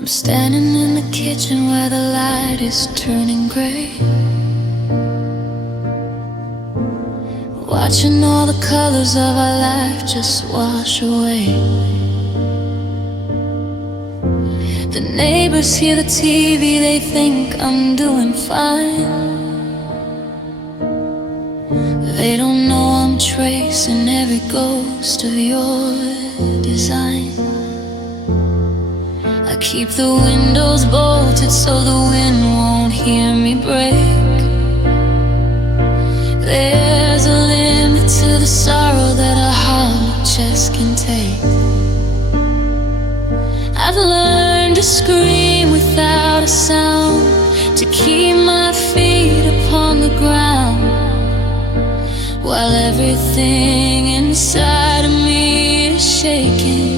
I'm standing in the kitchen where the light is turning gray, watching all the colors of our life just wash away. The neighbors hear the TV, they think I'm doing fine. They don't know I'm tracing every ghost of your design. I keep the windows bolted so the wind won't hear me break. There's a limit to the sorrow that a hollow chest can take. I've learned to scream without a sound, to keep my feet upon the ground, while everything inside of me is shaking.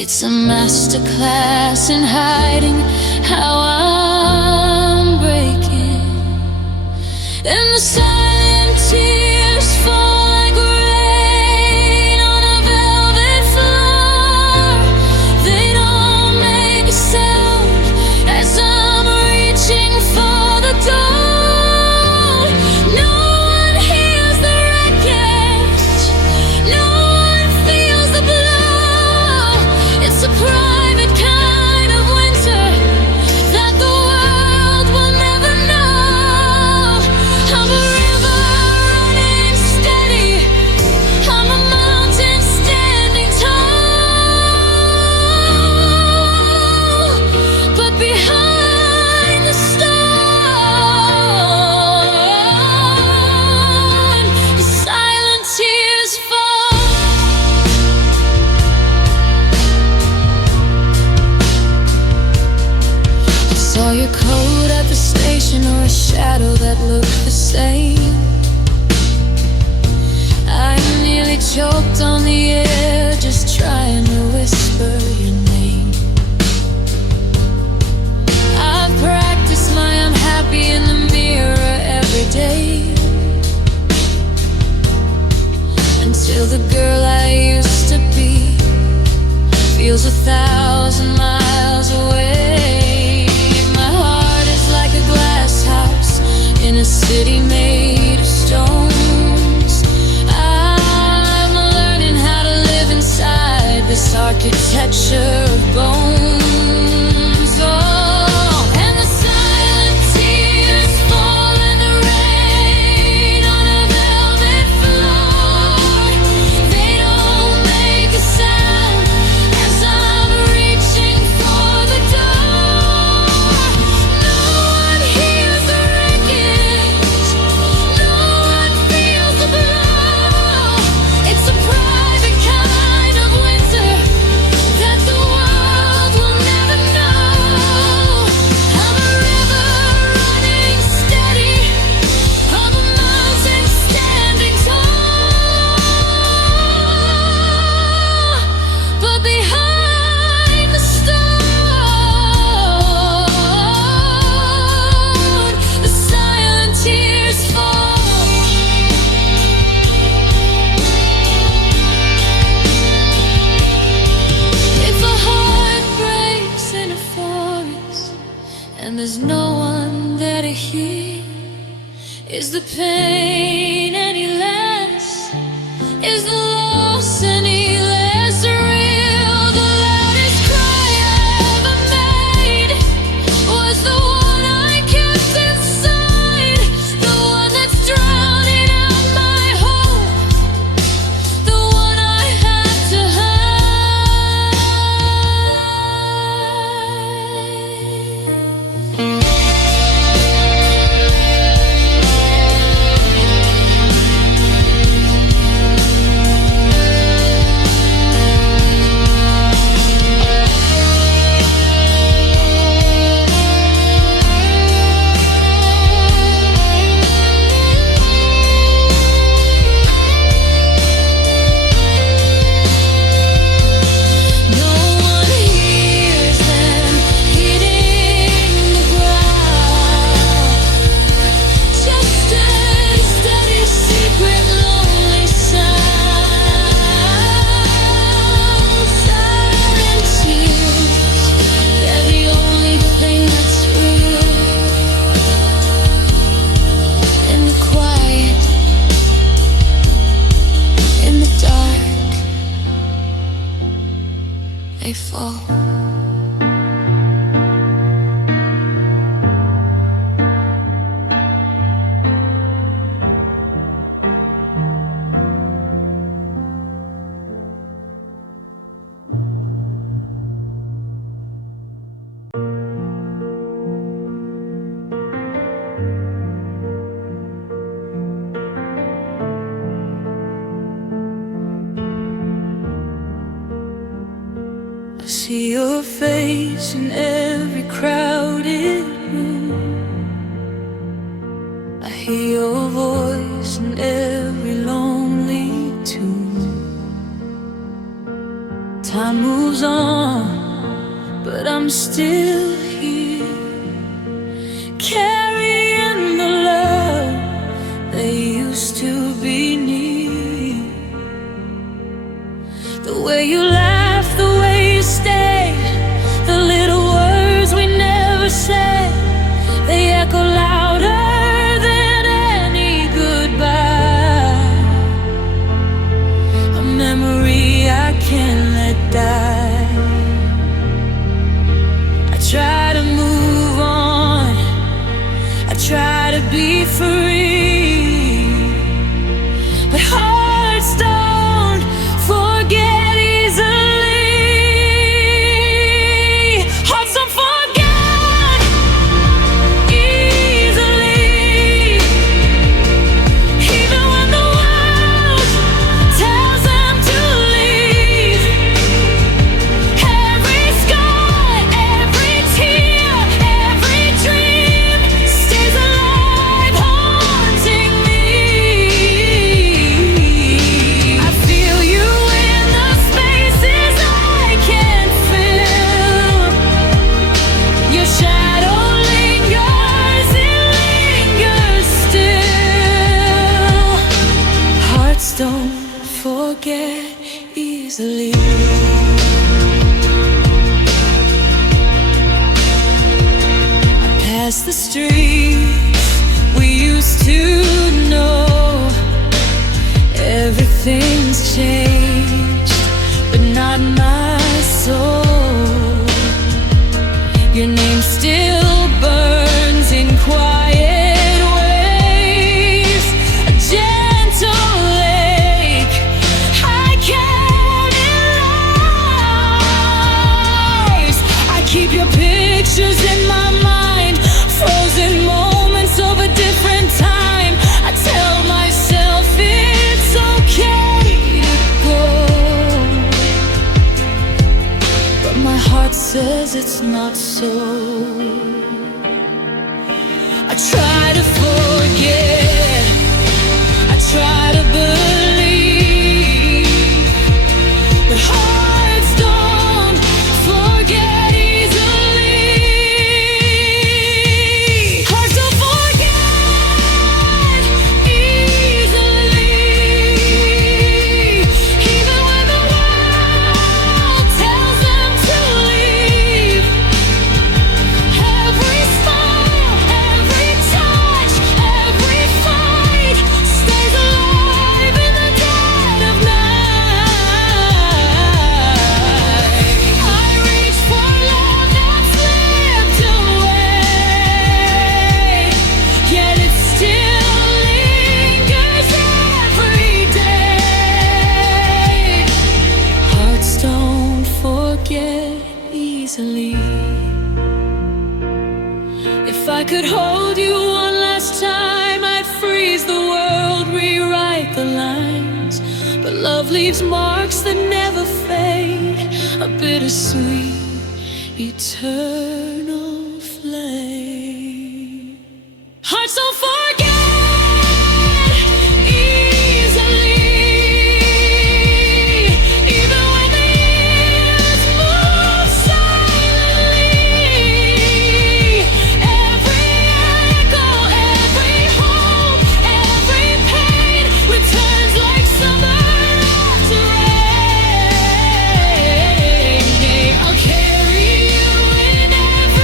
It's a masterclass in hiding how I'm breaking, and the silent tears fall like rain on a velvet floor. They don't make a sound as I'm reaching for the door. No one hears the wreckage, no one feels the blow. It's a private kind of winter that the world will never know. I'm a river running steady, I'm a mountain standing tall, but behind the storm, the silent tears fall. I saw your coat at the station, or a shadow that looked the same. I nearly choked on the air, just trying to whisper your name. I've practiced my I'm happy in the mirror every day, until the girl I used to be feels 1,000 miles away. My heart is like a glass house in a city made of stones. I'm learning how to live inside this architecture of bones. Oh, and the silent tears fall in the rain on a velvet floor. They don't make a sound as I'm reaching for the door. No one hears the wreckage, no one feels the blow. It's a private kind of winter that the world will never know. I'm a river running steady, I'm a mountain standing tall, but behind the storm, the silent tears fall. If a heart breaks in a forest and there's no one there to hear, is the pain any less? Is the loss any less real? The loudest cry I ever made was the one I kept inside, the one that's drowning out my hope, the one I had to hide. they fall. I see your face in every crowded room. I hear your voice in every lonely tune. Time moves on, but I'm still here, carrying the love that used to be near. The way you laugh, the way you stay, the little words we never said, they echo louder than any goodbye. A memory I can't let die. I try to move on, I try to be free, but hearts don't forget easily. Hearts don't forget easily. Even when the world tells them to leave, every scar, every tear, every dream stays alive, haunting me. I feel you in the spaces I can't fill. Your shadow lingers, it lingers still. Hearts don't forget easily. I pass the streets we used to know. Everything's changed, but not my soul. Your name still burns in quiet waves, a gentle lake I can't erase. I keep your pictures in my mind, frozen moments of a different time. I tell myself it's okay to go, but my heart says it's not so. I try to forget, I try to believe, but hearts don't forget easily. Hearts don't forget easily. Even when the world tells them to leave, every smile, every touch, every fight stays alive in the dead of night. I reach for love that slipped away, yet it still lingers every day. Hearts don't forget easily. If I could hold you one last time, I'd freeze the world, rewrite the lines. But love leaves marks that never fade, a bittersweet, eternal flame. Hearts don't forget easily. Even when the years move silently, every echo, every hope, every pain returns like summer after rain. I'll carry you in every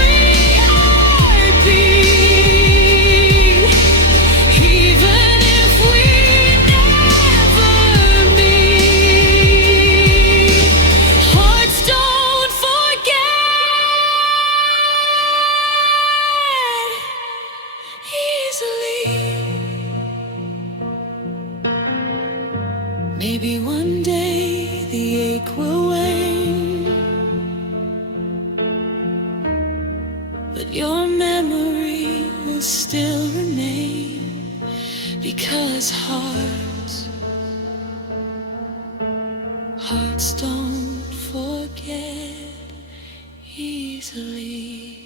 Maybe one day the ache will wane, but your memory will still remain, because hearts don't forget easily.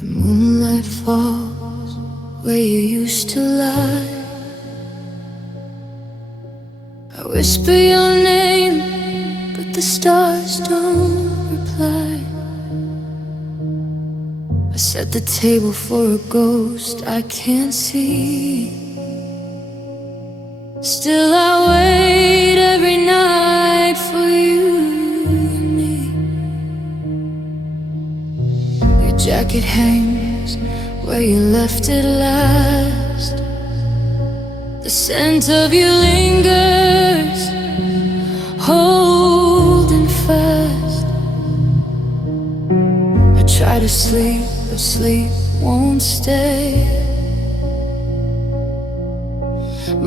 The moonlight falls where you used to lie. I whisper your name, but the stars don't reply. I set the table for a ghost I can't see. Still I wait every night for you and me. Your jacket hangs where you left it last. The scent of you lingers, holding fast. I try to sleep, but sleep won't stay.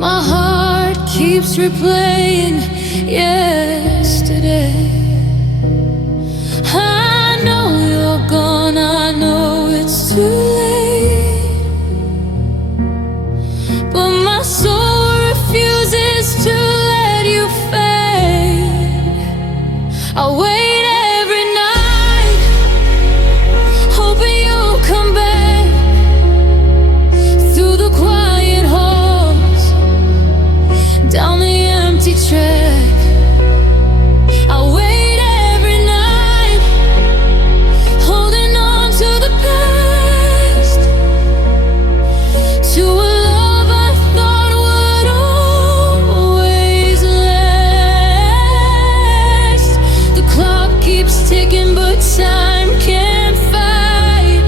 My heart keeps replaying yesterday. I know you're gone, I know it's too late, but my soul refuses to let you fade. I wait every night, hoping you'll come back through the quiet halls, down the empty track. I wait every night, holding on to the past, to a love I thought would always last. The clock keeps ticking, but time can't fight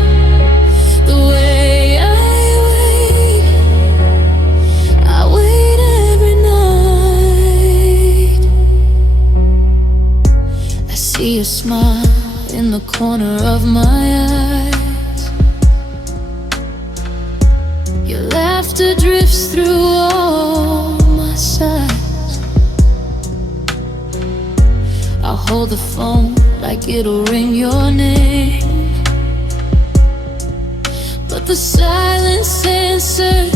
the way I wait every night. I see a smile in the corner of my eyes. Your laughter drifts through all my sighs. I'll hold the phone like it'll ring your name, but the silence answers,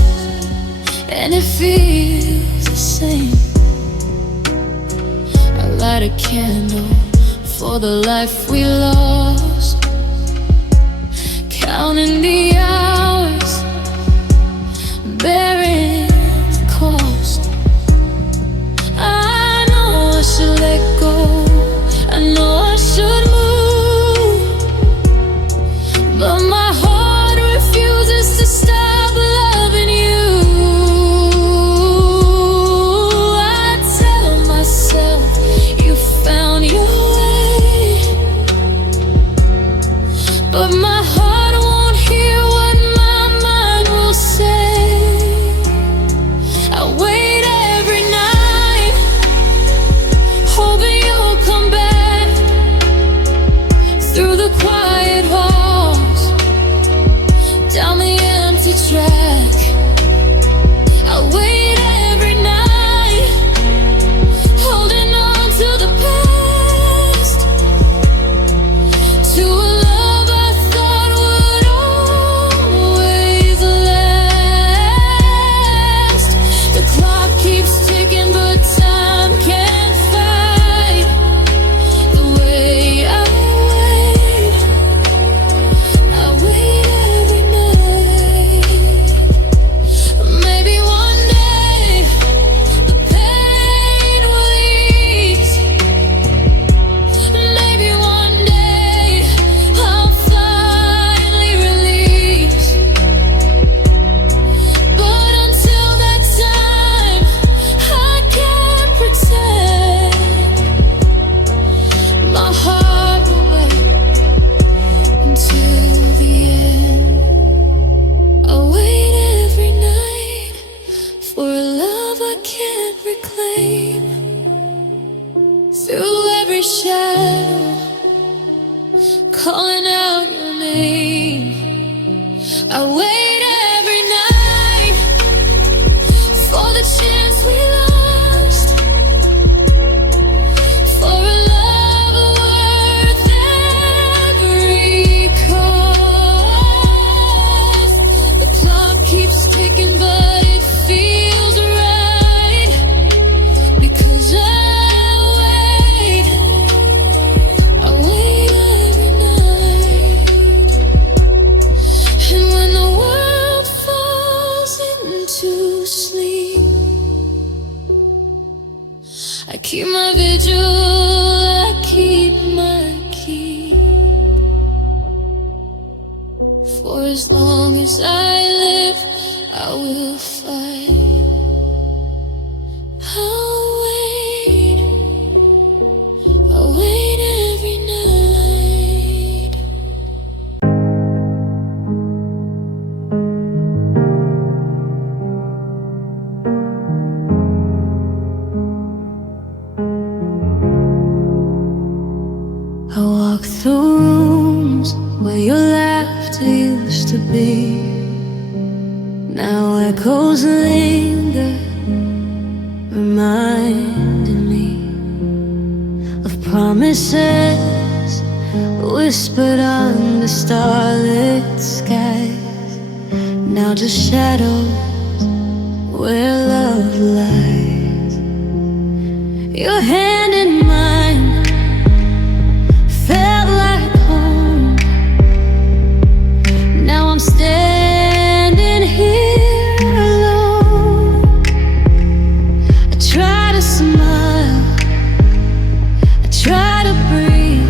and it feels the same. I light a candle for the life we lost, counting the hours, bearing the cost. I know I should let go, I know I should move, but my heart refuses to stop loving you. I tell myself you found your way, but my heart won't hear what I keep my vigil, I keep my key. For as long as I live, I will fight. I'll wait every night. I walk through rooms where your laughter used to be. Now echoes linger, reminding me of promises whispered under starlit skies. Now just shadows where love lies. Your hand in mine felt like home. Now I'm standing here alone. I try to smile, I try to breathe,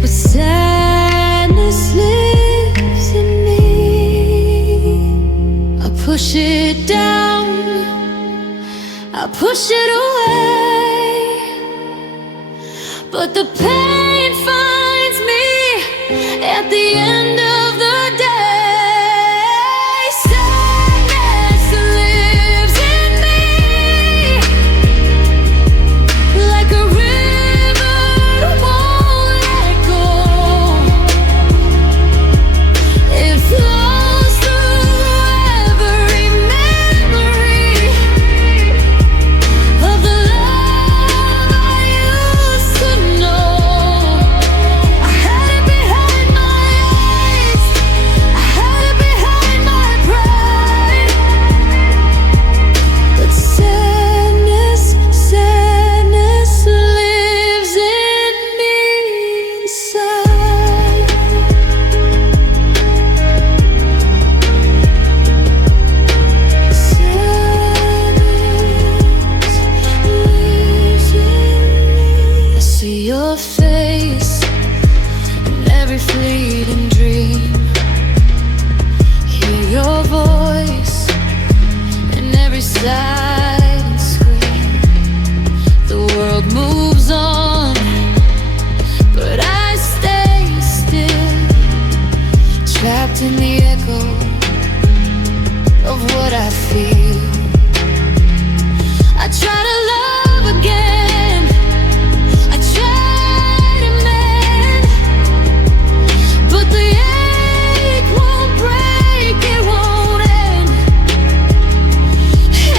but sadness lives in me. I push it down, I push it away, but the pain finds me at the end of the day. Sadness lives in me, like a river won't let go. It flows through every memory of the love I used to know. I had it behind my eyes, I had it behind my pride. But sadness lives in me inside. I see your face in every fleeting dream, hear your voice in every silent scream. The world moves on, but I stay still, trapped in the echo of what I feel. I try to love again, I try to mend, but the ache won't break, it won't end.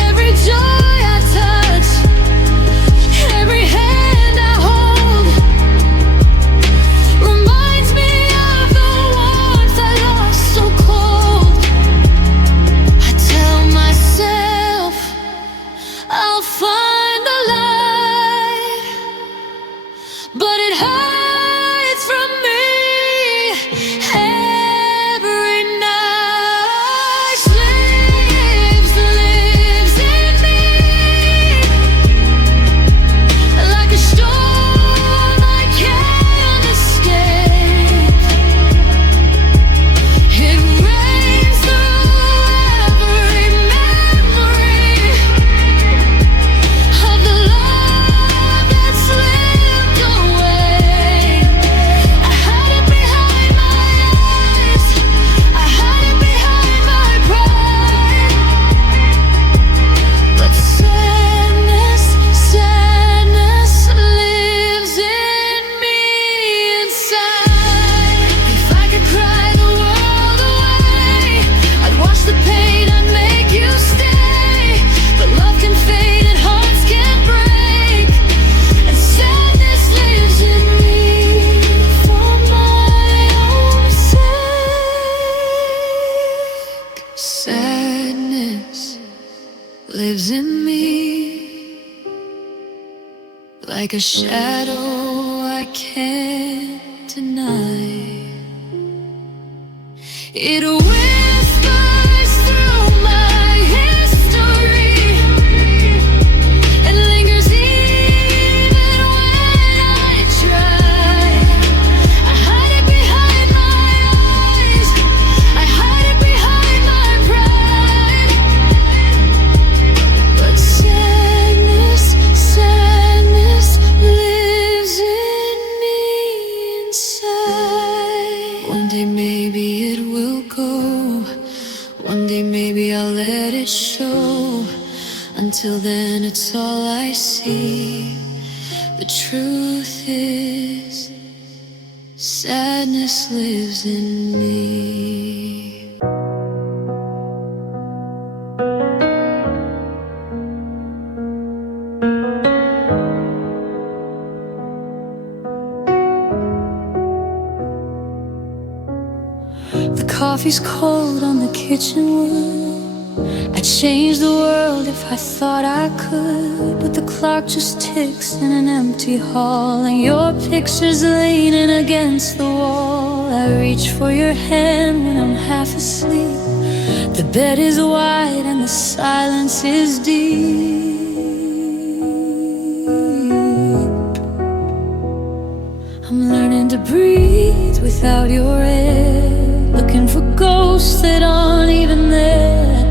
Every joy I touch, every hand I hold, reminds me of the warmth I lost so cold. I tell myself I'll find the light, but it hides from me every night. Lives in me, like a storm I can't escape. It rains through every memory of the love that slipped away. I had it behind my eyes, I had it behind my pride. But sadness lives in me inside. If I could cry the world away, I'd wash the pain, I'd make you stay. But love can fade and hearts can break, and sadness lives in me for my own sake. Sadness lives in me, like a shadow I can't deny. It whispers through my history, one day maybe I'll let it show. Until then it's all I see. The truth is, sadness lives in me. The coffee's cold on the kitchen wood. I'd change the world if I thought I could, but the clock just ticks in an empty hall, and your picture's leaning against the wall. I reach for your hand when I'm half asleep. The bed is wide and the silence is deep. I'm learning to breathe without your air, looking for ghosts that aren't even there.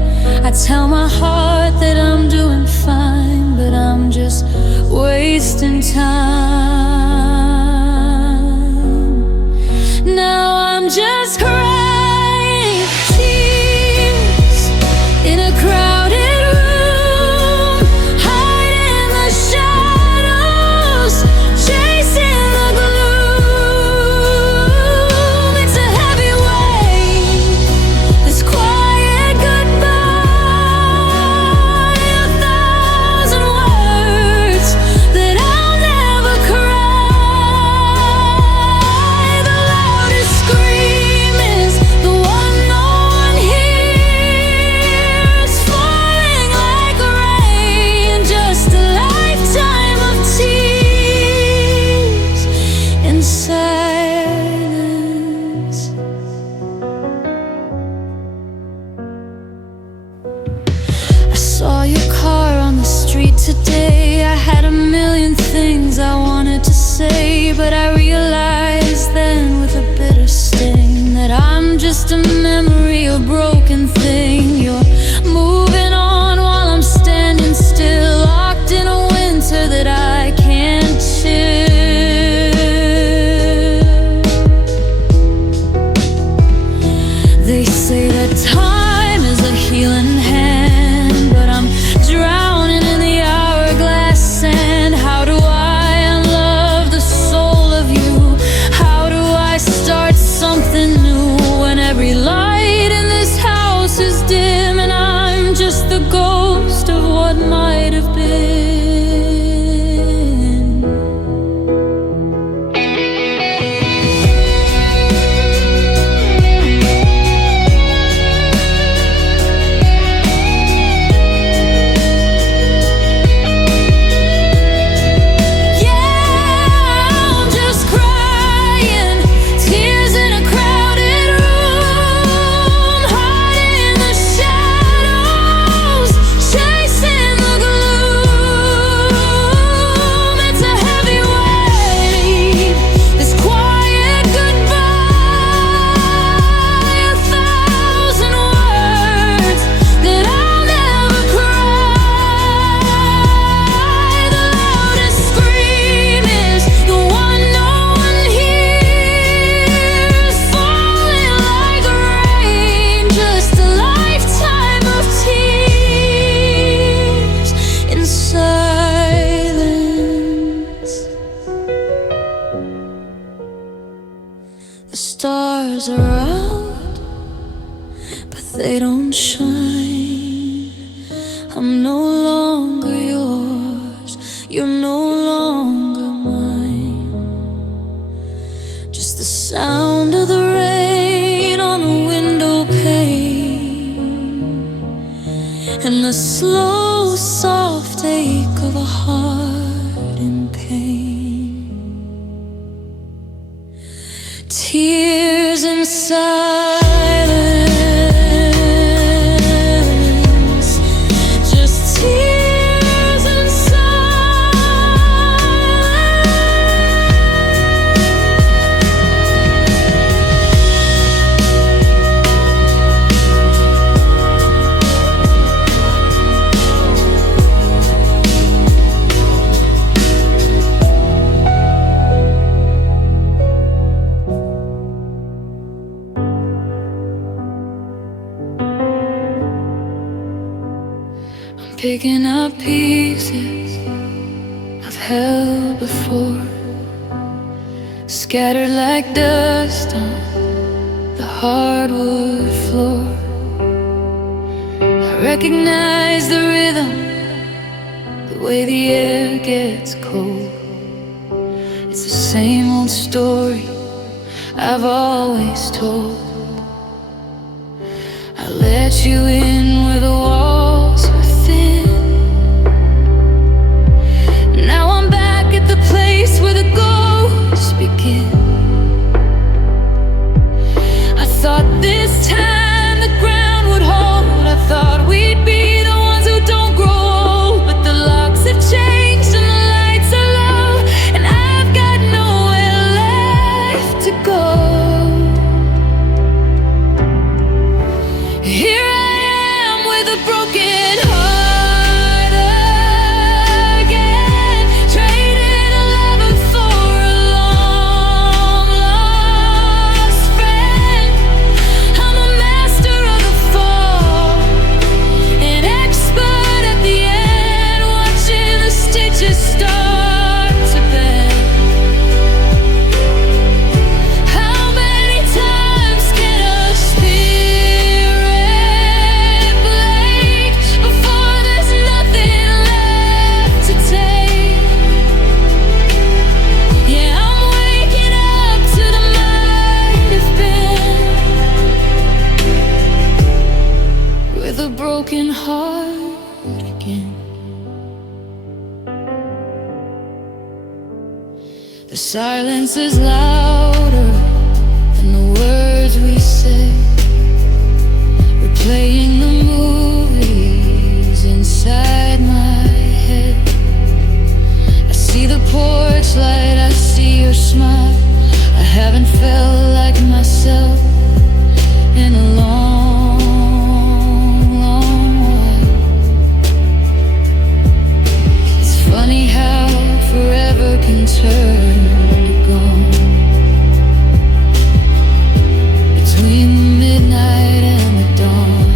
I tell my heart that I'm doing fine, but I'm just wasting time. Now I'm just crying tears in a crowded room, hiding the shadows, chasing the gloom. It's a heavy weight, this quiet goodbye, a thousand words that I'll never cry. The loudest scream is the one no one hears, falling like rain, just a lifetime of tears in silence. I saw your car on the street today. I had a million things I wanted to say, but I realized then with a bitter sting that I'm just a memory, a broken thing. You're moving on while I'm standing still, locked in a winter that I can't chill. They say that time is a healing hand, but I'm drowning in the hourglass sand. How do I unlove the soul of you? How do I start something new when every light in this house is dim, and I'm just the ghost of what might have been? I'm just crying tears in a crowded room, hiding the shadows, chasing the gloom. It's a heavy weight, this quiet goodbye, a thousand words that I'll never cry. The loudest scream is the one no one hears, falling like rain, just a lifetime of tears in silence. The stars are out, but they don't shine. I'm no longer yours, you're no longer mine. Just the sound of the rain on a window pane, and the slow, soft ache of a heart in pain. Tears in silence, just tears in silence. picking up pieces I've held before, scattered like dust on the hardwood floor. I recognize the rhythm, the way the air gets cold. It's the same old story I've always told. I let you in where the walls were thin. Now I'm back at the place where the ghosts begin. I thought this time the ground would hold. I thought we'd be the ones who don't grow old. But the locks have changed and the lights are low, and I've got nowhere left to go. Here I am with a broken heart again, trading a lover for a long lost friend. I'm a master of the fall, an expert at the end, watching the stitches start to bend. How many times can a spirit break before there's nothing left to take? Yeah, I'm waking up to the might have been, with a broken heart again. The silence is louder than the words we say, replaying the movies inside my head. I see the porch light, I see your smile. I haven't felt like myself in a long, long while. It's funny how forever can turn to gone, between the midnight and the dawn.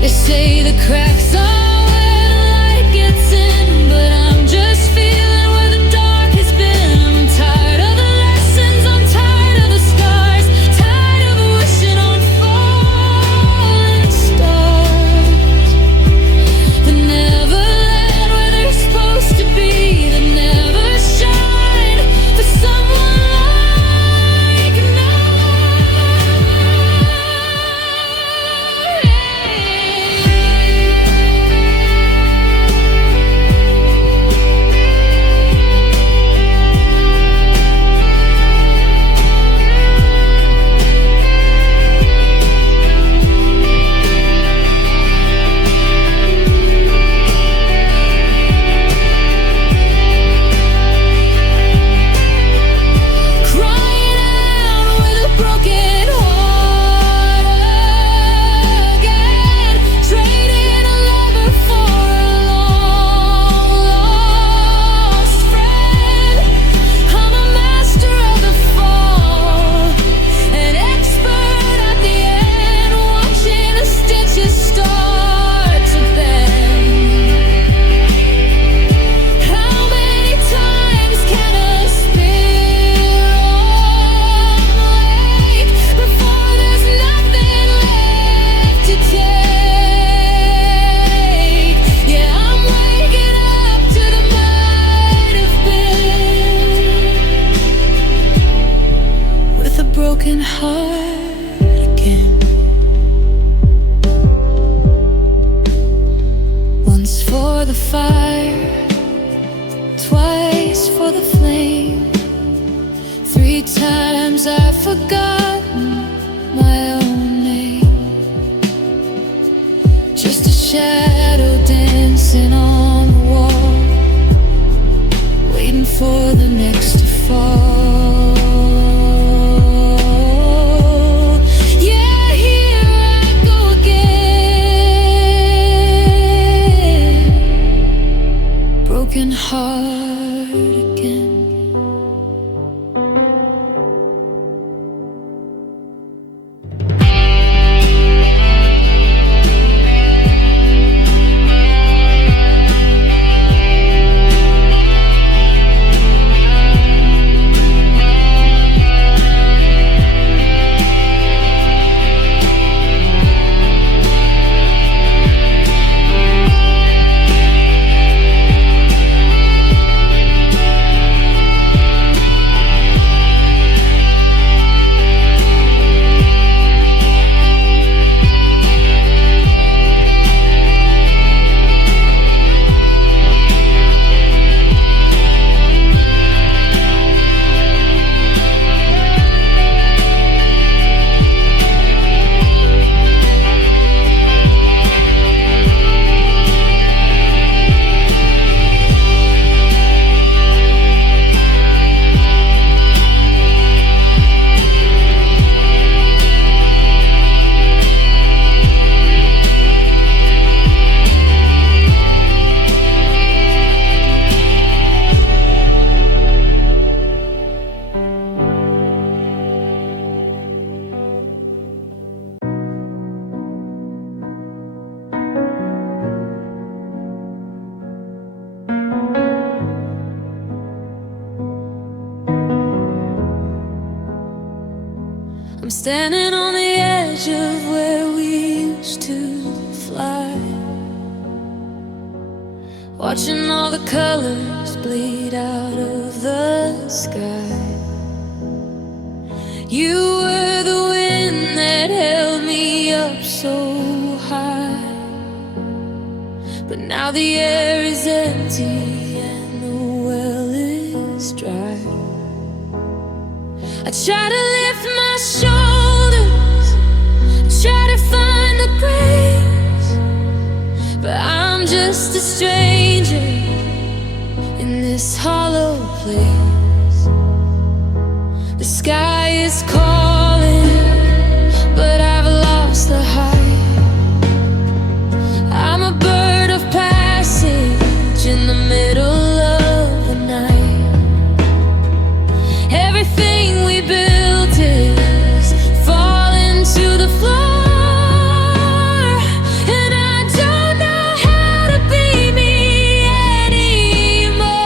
They say the cracks are where the light gets in, but I'm just feeling where the dark has been. I'm tired of the lessons, I'm tired of the scars, tired of wishing on falling stars that never land where they're supposed to be, that never shine for someone like me. Crying out with a broken heart again, trading a lover for a long lost friend. I'm a master of the fall, an expert at the end, watching the stitches start to bend. How many times can a spirit break before there's nothing left to take? Yeah, I'm waking up to the might have been, with a broken heart again. Once for the fire, twice for the flame, 3 times I've forgotten my own name. Just a shadow dancing on the wall, waiting for the next to fall. Yeah, here I go again, broken heart again. I'm standing on the edge of where we used to fly, watching all the colors bleed out of the sky. You were the wind that held me up so high, but now the air is empty and the well is dry. I try to lift my shoulders, try to find the grace, but I'm just a stranger in this hollow place. The sky is calling, but I've lost the height. I'm a bird of passage in the middle of the night. Everything we built is falling to the floor, and I don't know how to be me anymore.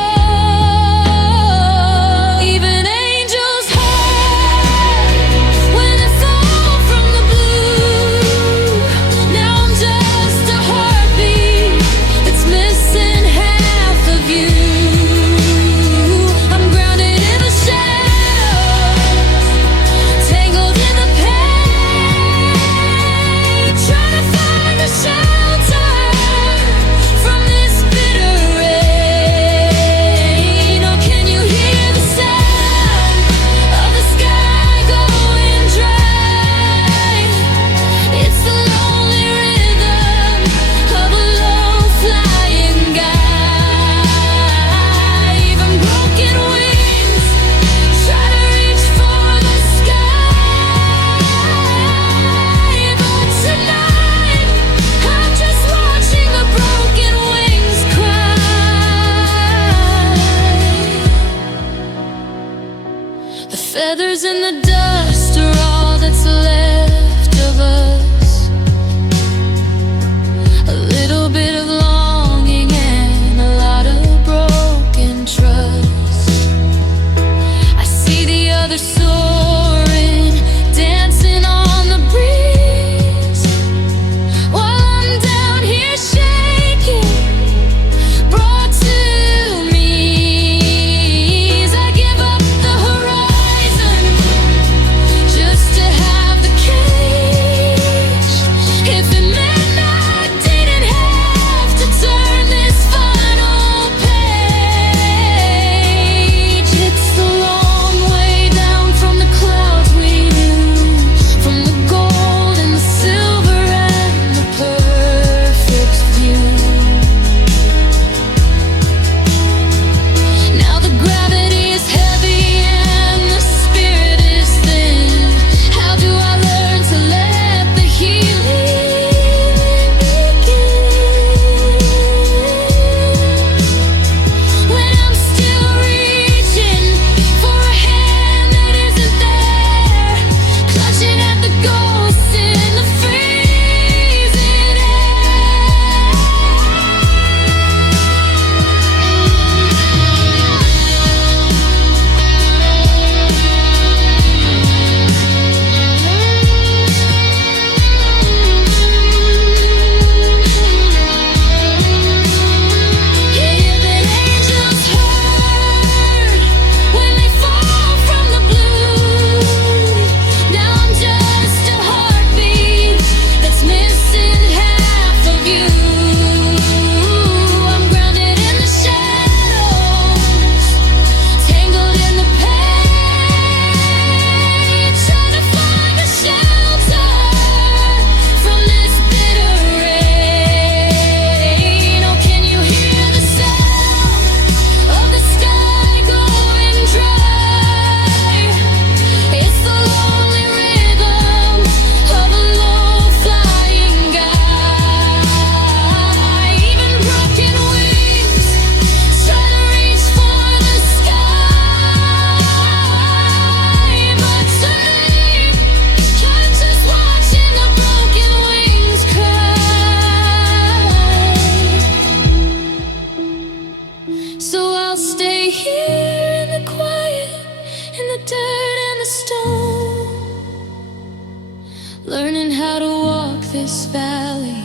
this valley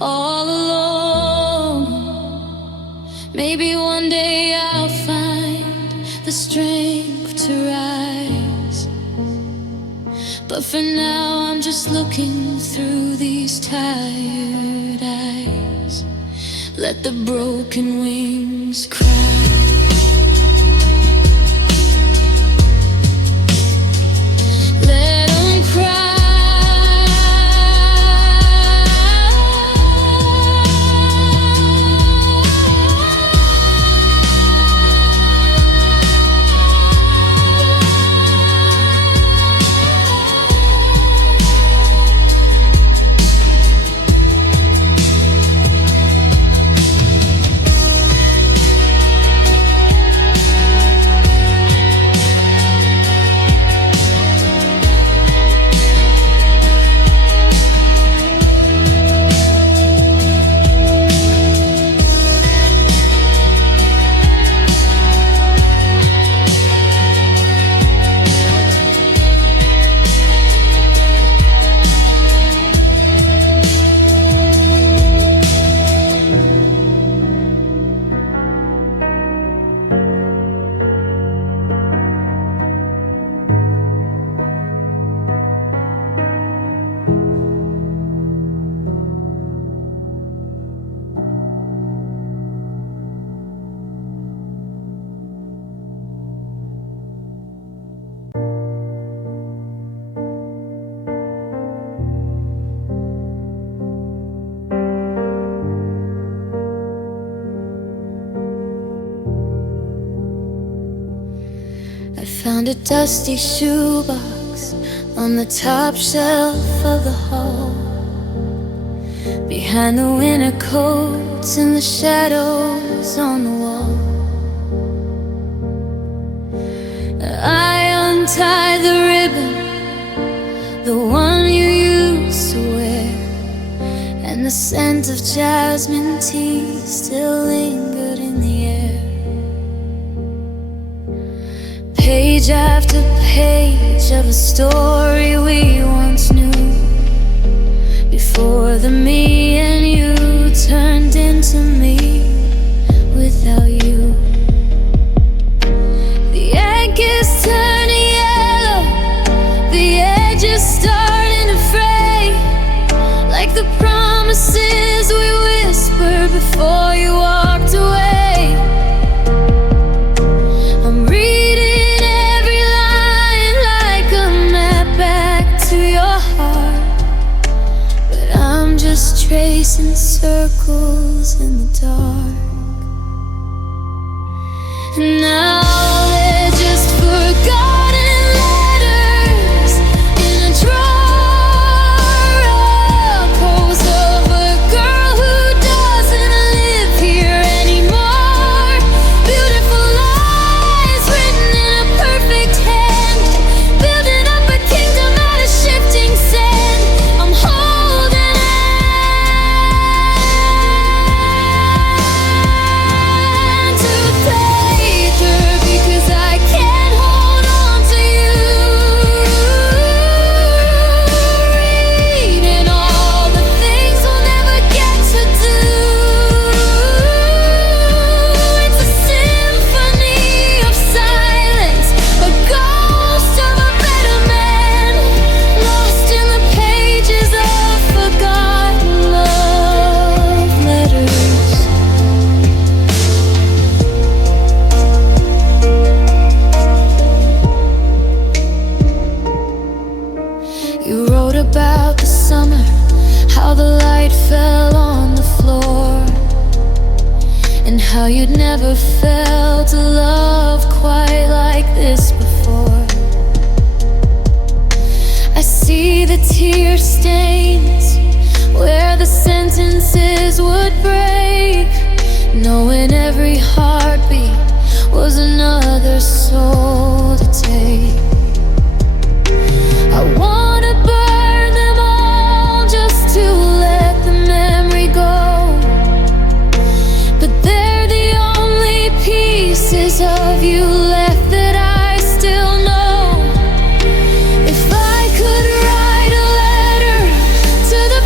all alone. Maybe one day I'll find the strength to rise, but for now I'm just looking through these tired eyes. Let the broken wings cry. Let them cry. I found a dusty shoebox on the top shelf of the hall, behind the winter coats and the shadows on the wall. I untied the ribbon, the one you used to wear, and the scent of jasmine tea still lingered in the air. Page after page of a story we once knew, before the me and you turned into me without you. The egg is turning yellow, the edges starting to fray, like the promises we whispered before you walked away. I'm reading every line like a map back to your heart, but I'm just tracing circles in the dark. And now they're just forgotten letters in a drawer, a pose of a girl who doesn't live here anymore. Beautiful lies written in a perfect hand, building up a kingdom out of shifting sand. I'm holding on to paper because I can't hold on to you. Reading all the things we'll never get to do. It's a symphony of silence, a ghost of a better man, lost in the pages of forgotten love letters. You wrote about the summer, how the light fell on the floor, and how you'd never felt a love quite like this before. I see the tear stains where the sentences would break, knowing every heartbeat was another soul to take. I wanna burn them all just to let the memory go, but they're the only pieces of you left that I still know. If I could write a letter to the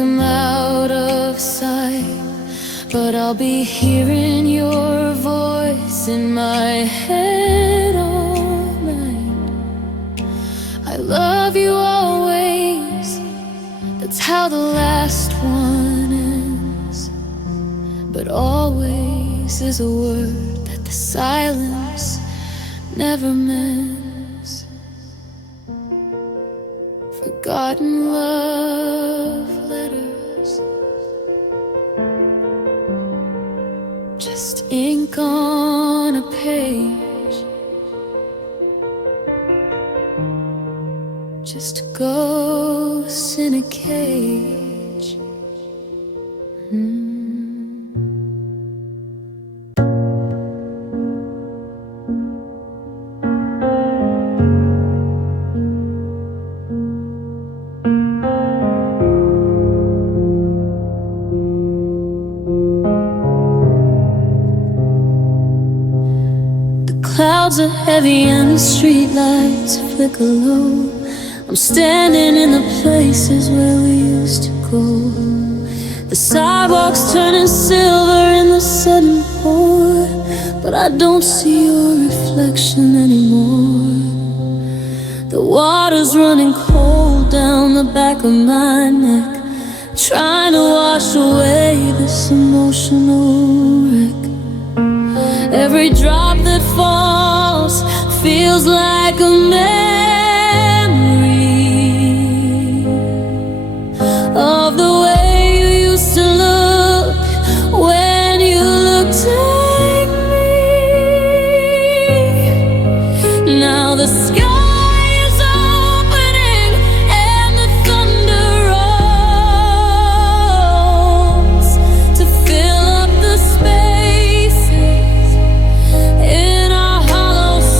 I'm out of sight, but I'll be hearing your voice in my head all night. I love you always, that's how the last one ends. But always is a word that the silence never mends. Forgotten love letters, just ink on a page, just ghosts in a cage. Clouds are heavy and the street lights flicker low. I'm standing in the places where we used to go. The sidewalks turning silver in the sudden pour, but I don't see your reflection anymore. The water's running cold down the back of my neck, trying to wash away this emotional wreck. Every drop that falls feels like a memory of the way you used to look when you looked at me. Now the sky is opening and the thunder rolls to fill up the spaces in our hollow souls,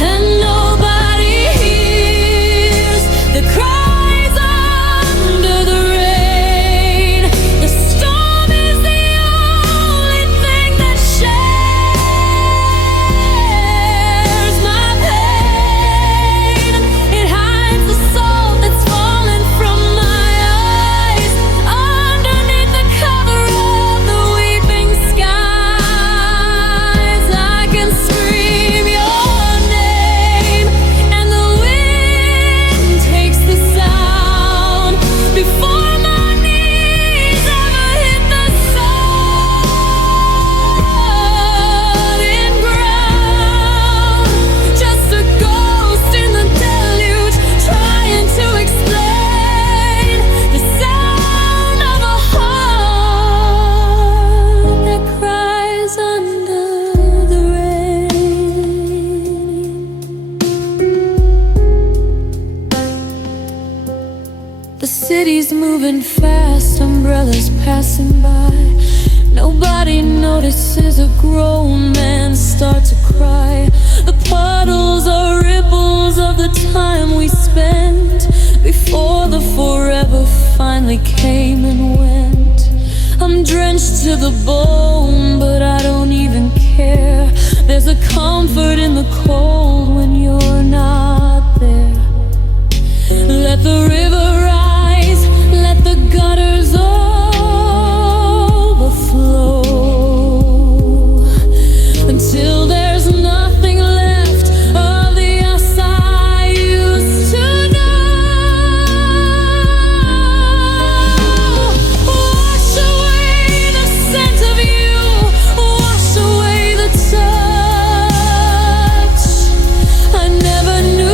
and nobody hears the cries under the rain. The storm is the only thing that shares my pain. It hides the salt that's fallen from my eyes underneath the cover of the weeping skies. I can scream your name and the wind takes the sound before my knees ever hit the solid ground. Just a ghost in the deluge trying to explain the sound of a heart that cries under the rain. The city's moving fast, umbrellas passing by. Nobody notices a grown man start to cry. The puddles are ripples of the time we spent before the forever finally came and went. I'm drenched to the bone, but I don't even care. There's a comfort in the cold when you're not there. Let the river rise, let the gutters overflow until there's nothing left of the us I used to know. Wash away the scent of you, wash away the touch I never knew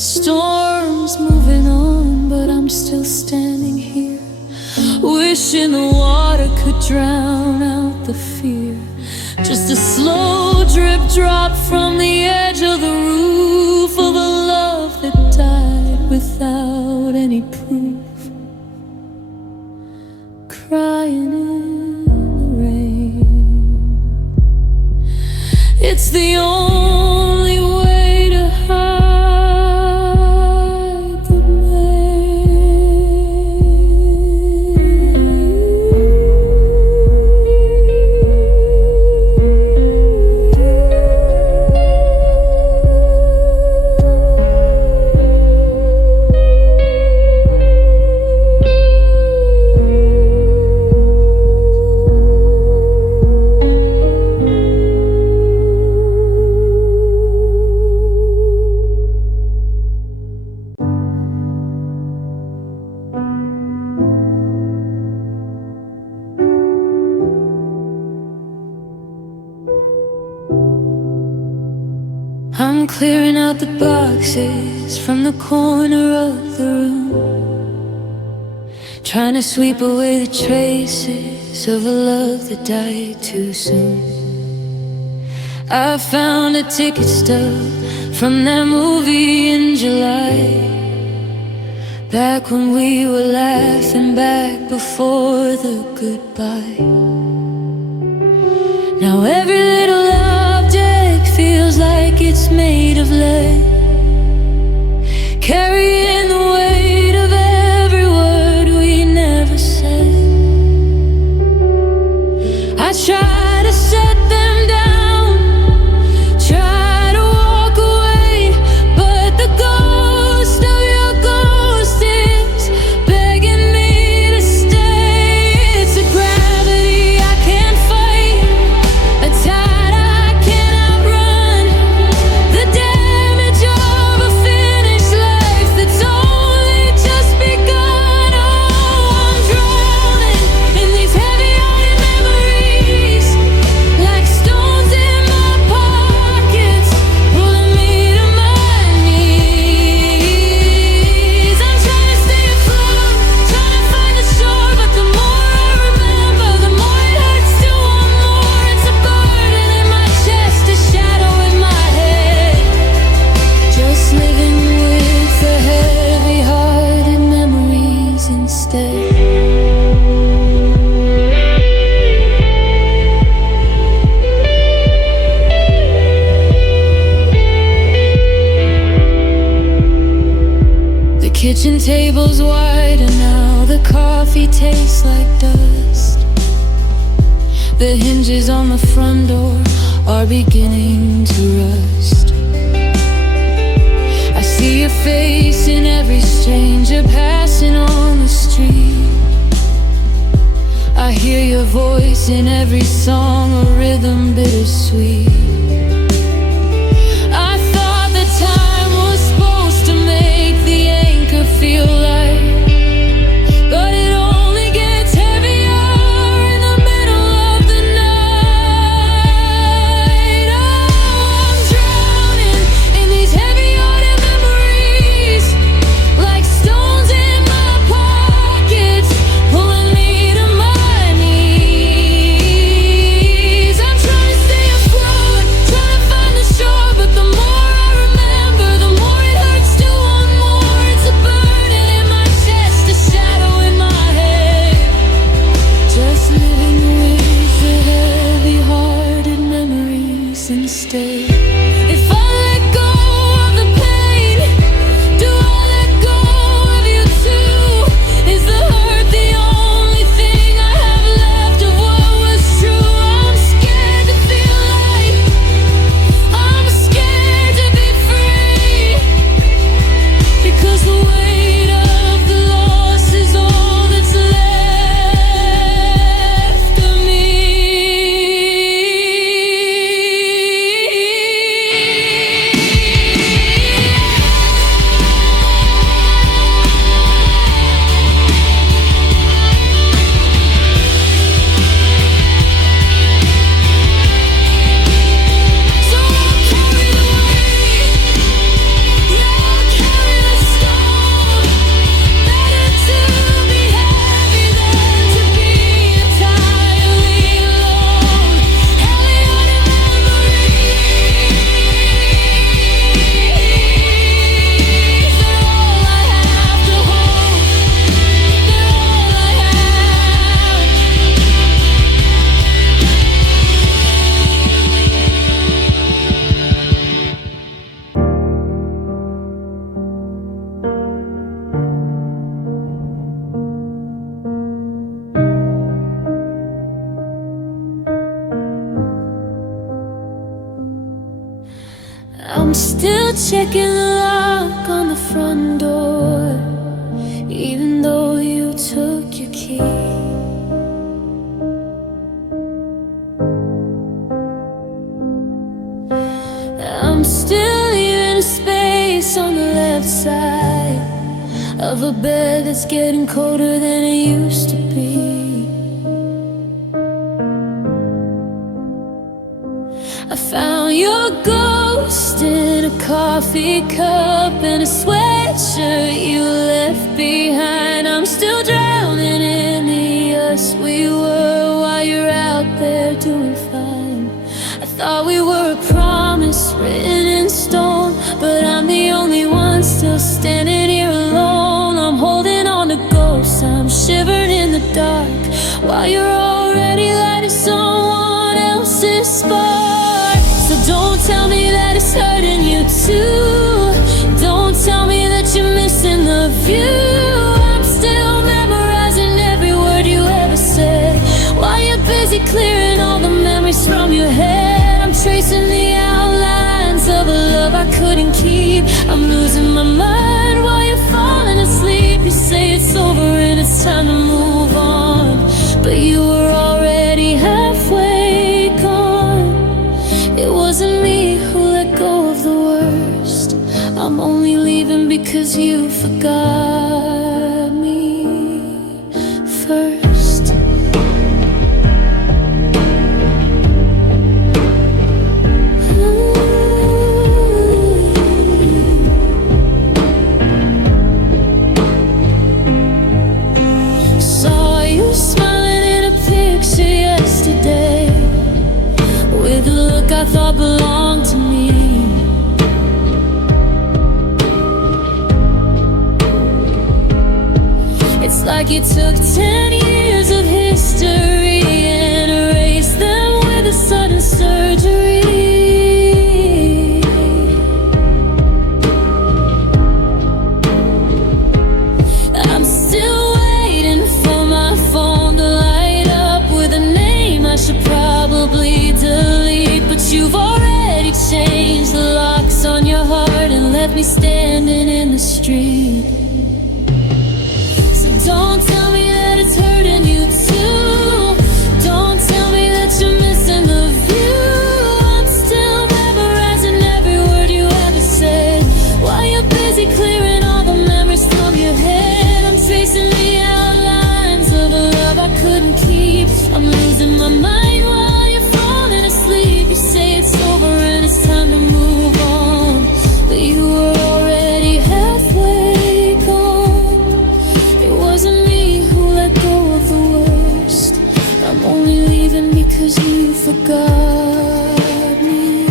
storm's moving on, but I'm still standing here, wishing the water could drown out the fear. Just a slow drip drop from the edge of the roof of a love that died without any proof, crying in the rain. It's the only way to hide the I'm clearing out the boxes from the corner of the room, trying to sweep away the traces of a love that died too soon. I found a ticket stub from that movie in July, back when we were laughing, back before the goodbye. Now every little object feels like it's made of lead, carrying the weight of every word we never said. I try to set them down, try to walk away, but the ghost of your ghost is begging me to stay. It's a gravity I can't fight, a tide I can't outrun, the damage of a finished life that's only just begun. Oh, I'm drowning in these heavy-hearted memories, like stones in my pockets, pulling me to my knees. I'm trying to stay afloat, trying to find the shore, but the more I remember, the more it hurts to want more. It's a burden in my chest, a shadow in my head, just living with the heavy-hearted memories instead. The kitchen table's wider now, the coffee tastes like dust, the hinges on the front door are beginning to rust. I see your face in every stranger passing on the street, I hear your voice in every song, a rhythm bittersweet. I thought the time was supposed to make the anchor feel light, but it only gets heavier in the middle of the night. Oh, I'm drowning in these heavy-hearted memories, like stones in my pockets, pulling me to my knees. I'm trying to stay afloat, I'm still checking the lock on the front door, even though you took your key. I'm still leaving a space on the left side of a bed that's getting colder than it used to be. I found your ghost in a coffee cup and a sweatshirt you left behind. I'm still drowning in the us we were while you're out there doing fine. I thought we were a promise written in stone, but I'm the only one still standing here alone. I'm holding on to ghosts, I'm shivering in the dark while you're already lighting someone else's spark. So don't tell me that it's hurting you too. Don't tell me that you're missing the view. I'm still memorizing every word you ever said while you're busy clearing all the memories from your head. I'm tracing the outlines of a love I couldn't keep. I'm losing my mind while you're falling asleep. You say it's over and it's time to move on, but you were already halfway gone. It wasn't me who let go of the worst. I'm only leaving because you forgot me first. Saw you smiling in a picture yesterday with a look I thought belonged to me. It's like you took 10 years of history and erased them with a sudden surgery. I'm still waiting for my phone to light up with a name I should probably delete, but you've already changed the locks on your heart and left me standing in the street. So don't tell me that it's hurting you too. Don't tell me that you're missing the view. I'm still memorizing every word you ever said while you're busy clearing all the memories from your head. I'm tracing the outlines of a love I couldn't keep. I'm losing my mind while you're falling asleep. You say it's over and it's time to move on, but you were already halfway gone. It wasn't me who let go of the worst. I'm only leaving because you forgot me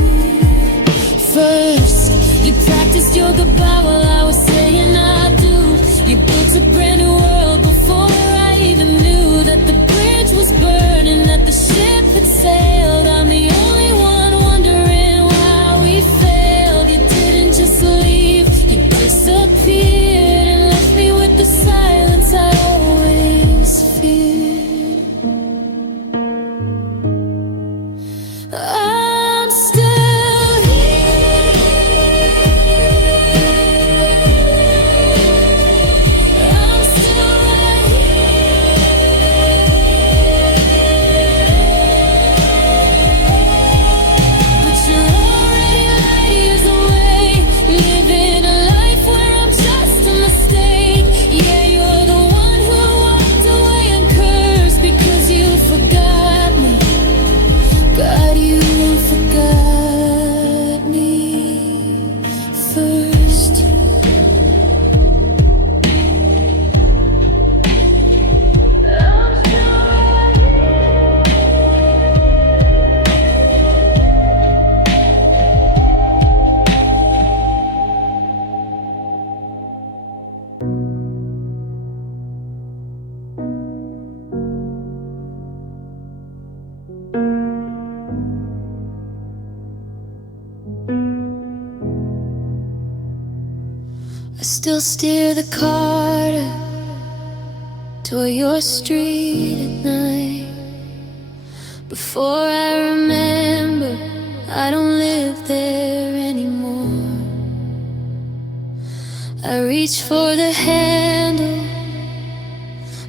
first. You practiced your goodbye while I was saying I do. You built a brand new world before I even knew that the bridge was burning, that the ship had sailed. I'm the only one wondering why we failed. You didn't just leave, you disappeared and left me with the silence I always feared. I'm still here. I'm still right here. But you're already light years away, living a life where I'm just a mistake. Yeah, you're the one who walked away and cursed because you forgot me. God, you forgot me first. I'm still right here. I still steer the car to your street at night. Before I remember, I don't live there anymore. I reach for the handle,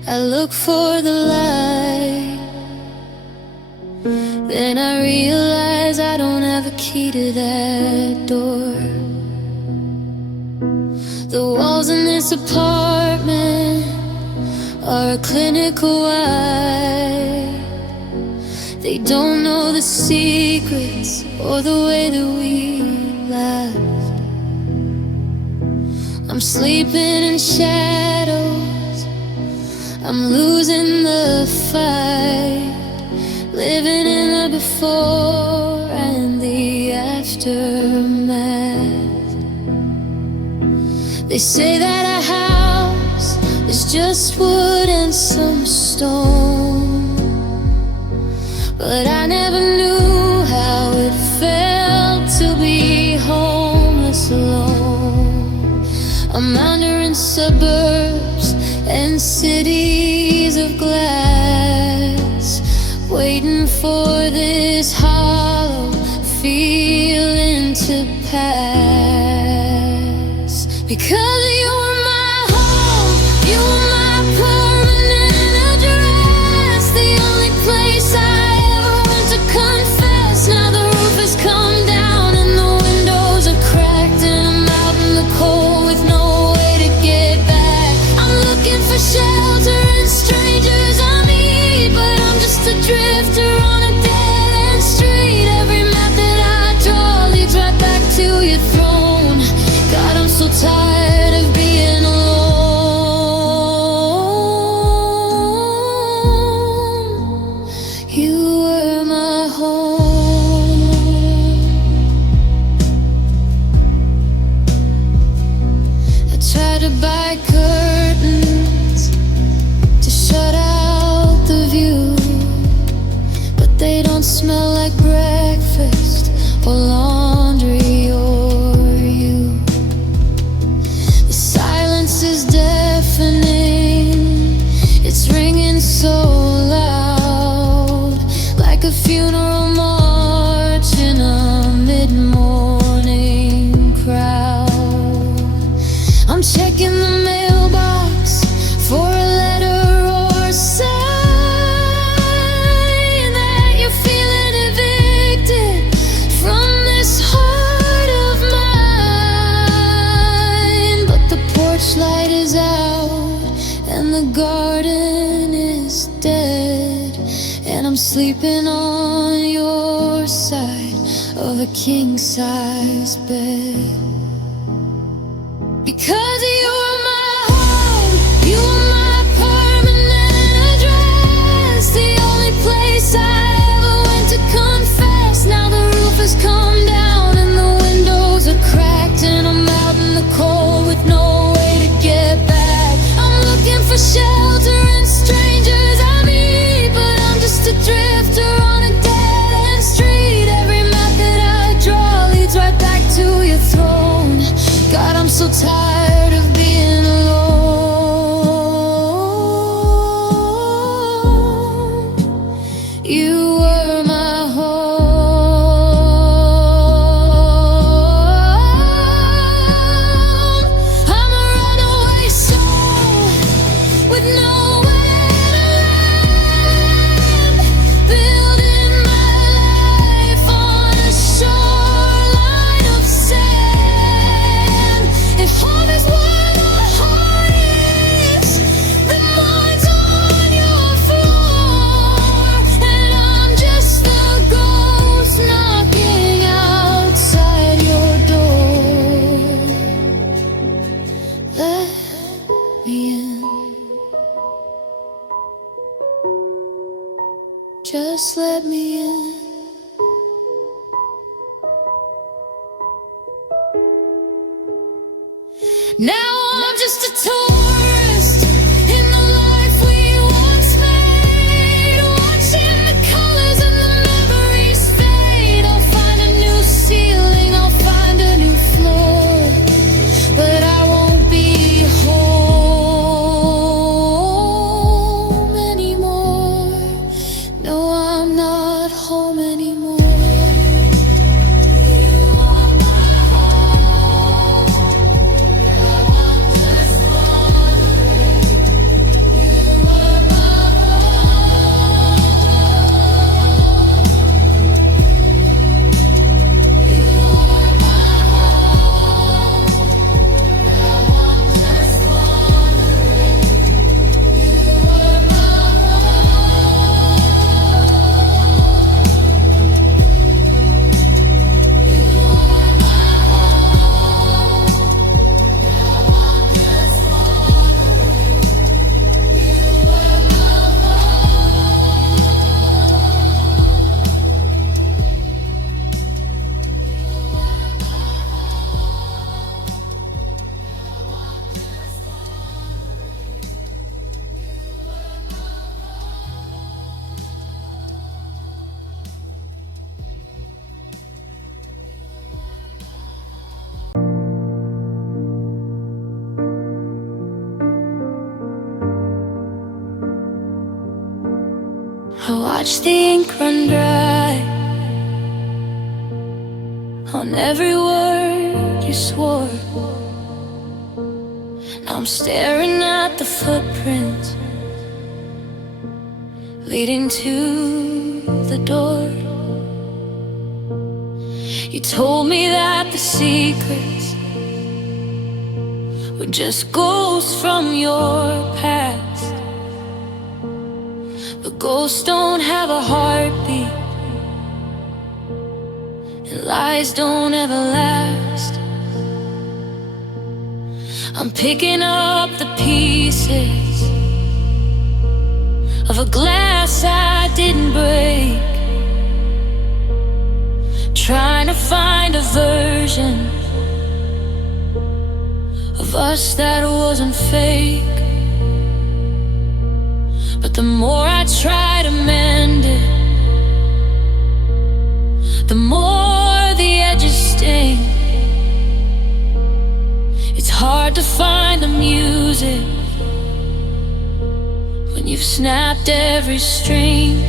I look for the light. Then I realize I don't have a key to that door. The walls in this apartment are clinical wide. They don't know the secrets or the way that we laughed. I'm sleeping in shadows, I'm losing the fight, living in the before and the aftermath. They say that a house is just wood and some stone, but I never knew how it felt to be homeless alone. I'm wandering suburbs and cities of glass, waiting for this hollow feeling to pass. Because you were my home, you were my permanent address, the only place I ever went to confess. Now the roof has come down and the windows are cracked, and I'm out in the cold with no way to get back. I'm looking for shelter and strangers I meet, but I'm just a drifter on a dead-end street. Every map that I draw leads right back to your throne. God, I'm so tired of being alone. You were my home. I tried to buy curtains to shut out the view, but they don't smell like breakfast or laundry or you. The silence is deafening, it's ringing so loud, like a funeral march in a mid-morning crowd. I'm checking the mailbox for a letter or sign that you're feeling evicted from this heart of mine. But the porch light is out and the garden is dead, and I'm sleeping on your side of a king-size bed. Because you were my home, you were my permanent address, the only place I ever went to confess. Now the roof has come down and the windows are cracked, and I'm out in the cold with no way to get back. I'm looking for shelter and strangers I meet, but I'm just a drifter on a dead-end street. Every map that I draw leads right back to your throne. God, I'm so tired of being alone. You were my home. I'm a runaway soul with nowhere to land, building my life on a shoreline of sand. If home is what a heart is, then mine's on your floor, and I'm just the ghost knocking outside your door. Let me in, just let me in. Now I'm just a tourist in the life we once made, watching the colors and the memories fade. I'll find a new ceiling, I'll find a new floor, but I won't be home anymore. No, I'm not home anymore. You are my home. watch the ink run dry on every word you swore. Now I'm staring at the footprints leading to the door. You told me that the secrets were just ghosts from your past, but ghosts don't have a heartbeat, and lies don't ever last. I'm picking up the pieces of a glass I didn't break, trying to find a version of us that wasn't fake. But the more I try to mend it, the more the edges sting. It's hard to find the music when you've snapped every string.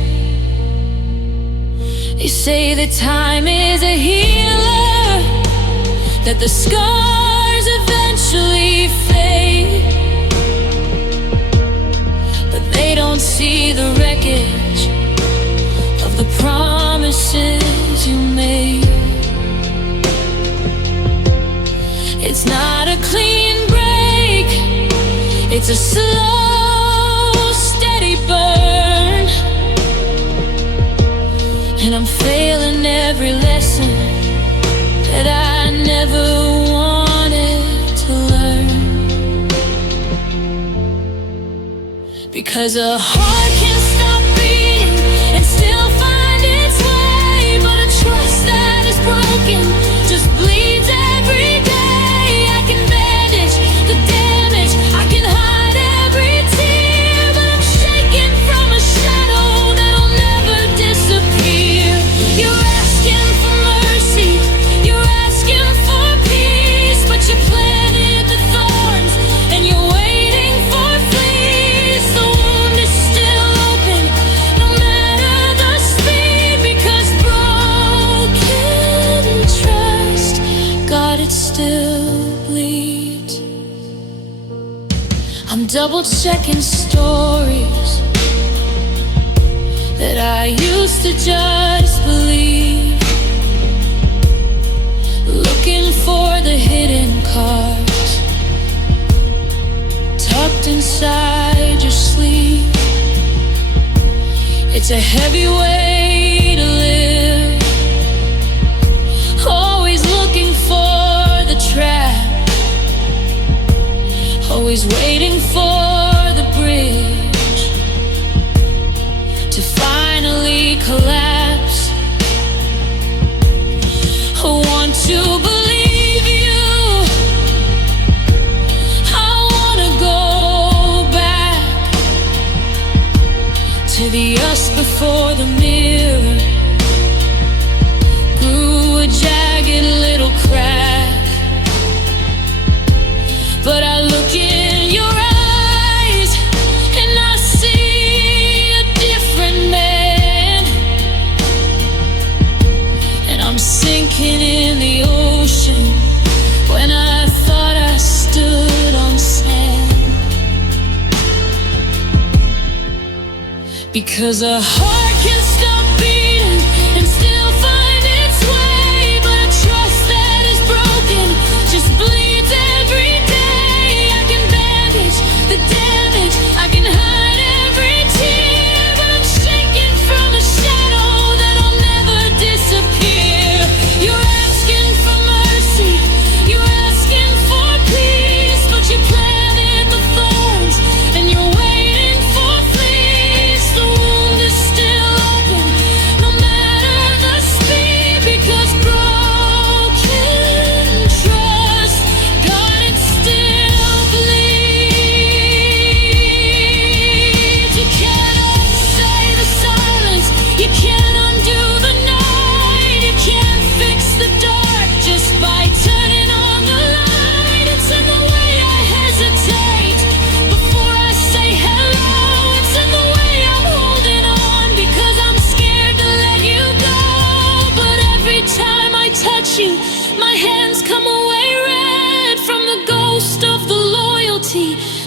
They say that time is a healer, that the scars eventually fade, but they don't see the wreckage of the promises you made. It's not a clean break, it's a slow, steady burn, and I'm failing every lesson that I never wanted to learn. Because a heart can stop beating and still find its way, but a trust that is broken just bleeds every day. I can bandage the damage, I can hide every tear, but I'm shaking from a shadow that'll never disappear. You're asking for mercy, you're asking for peace, but you planted the thorns and you're waiting for fleas. The wound is still open, no matter the speed, because broken trust, God, it still bleeds. I'm double checking stories that I used to just believe, looking for the hidden cards tucked inside your sleeve. It's a heavy way to live, always looking for the trap, always waiting for the bridge to finally collapse. I want to believe you, I wanna go back to the us before the mirror grew a jagged little crack. But I look in your eyes and I see a different man, and I'm sinking in the ocean when I thought I stood on sand. Because a heart can stop beating and still find its way, but a trust that is broken just bleeds every day. The damage, I can hide every tear, but I'm shaking from a shadow that'll never disappear. You're asking for mercy, you're asking for peace, but you planted the thorns and you're waiting for fleas. The wound is still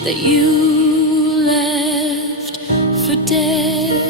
that you left for dead.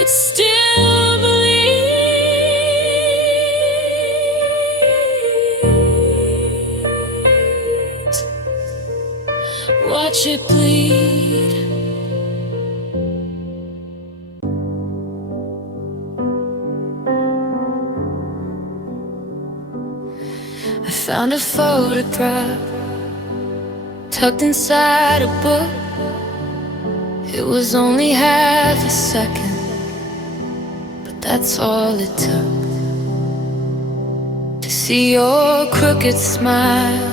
It still bleeds. Watch it bleed. I found a photograph tucked inside a book. It was only half a second, but that's all it took to see your crooked smile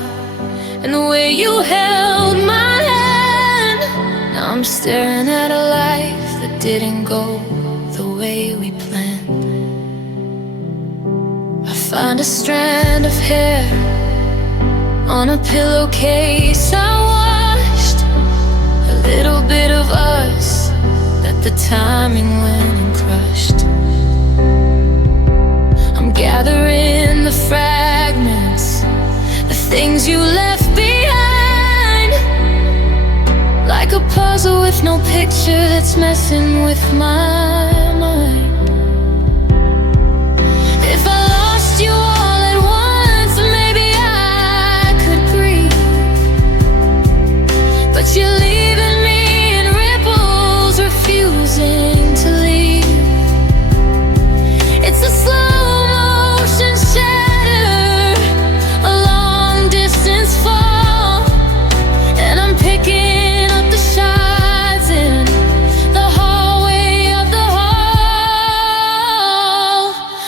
and the way you held my hand. Now I'm staring at a life that didn't go the way we planned. I find a strand of hair on a pillowcase. I washed a little bit of us that the timing went and crushed. I'm gathering the fragments, the things you left behind, like a puzzle with no picture that's messing with my mind. If I lost you all at once, maybe I could breathe, but you're leaving me in ripples, refusing to leave. It's a slow motion shatter, a long distance fall, and I'm picking up the shards in the hallway of the hall.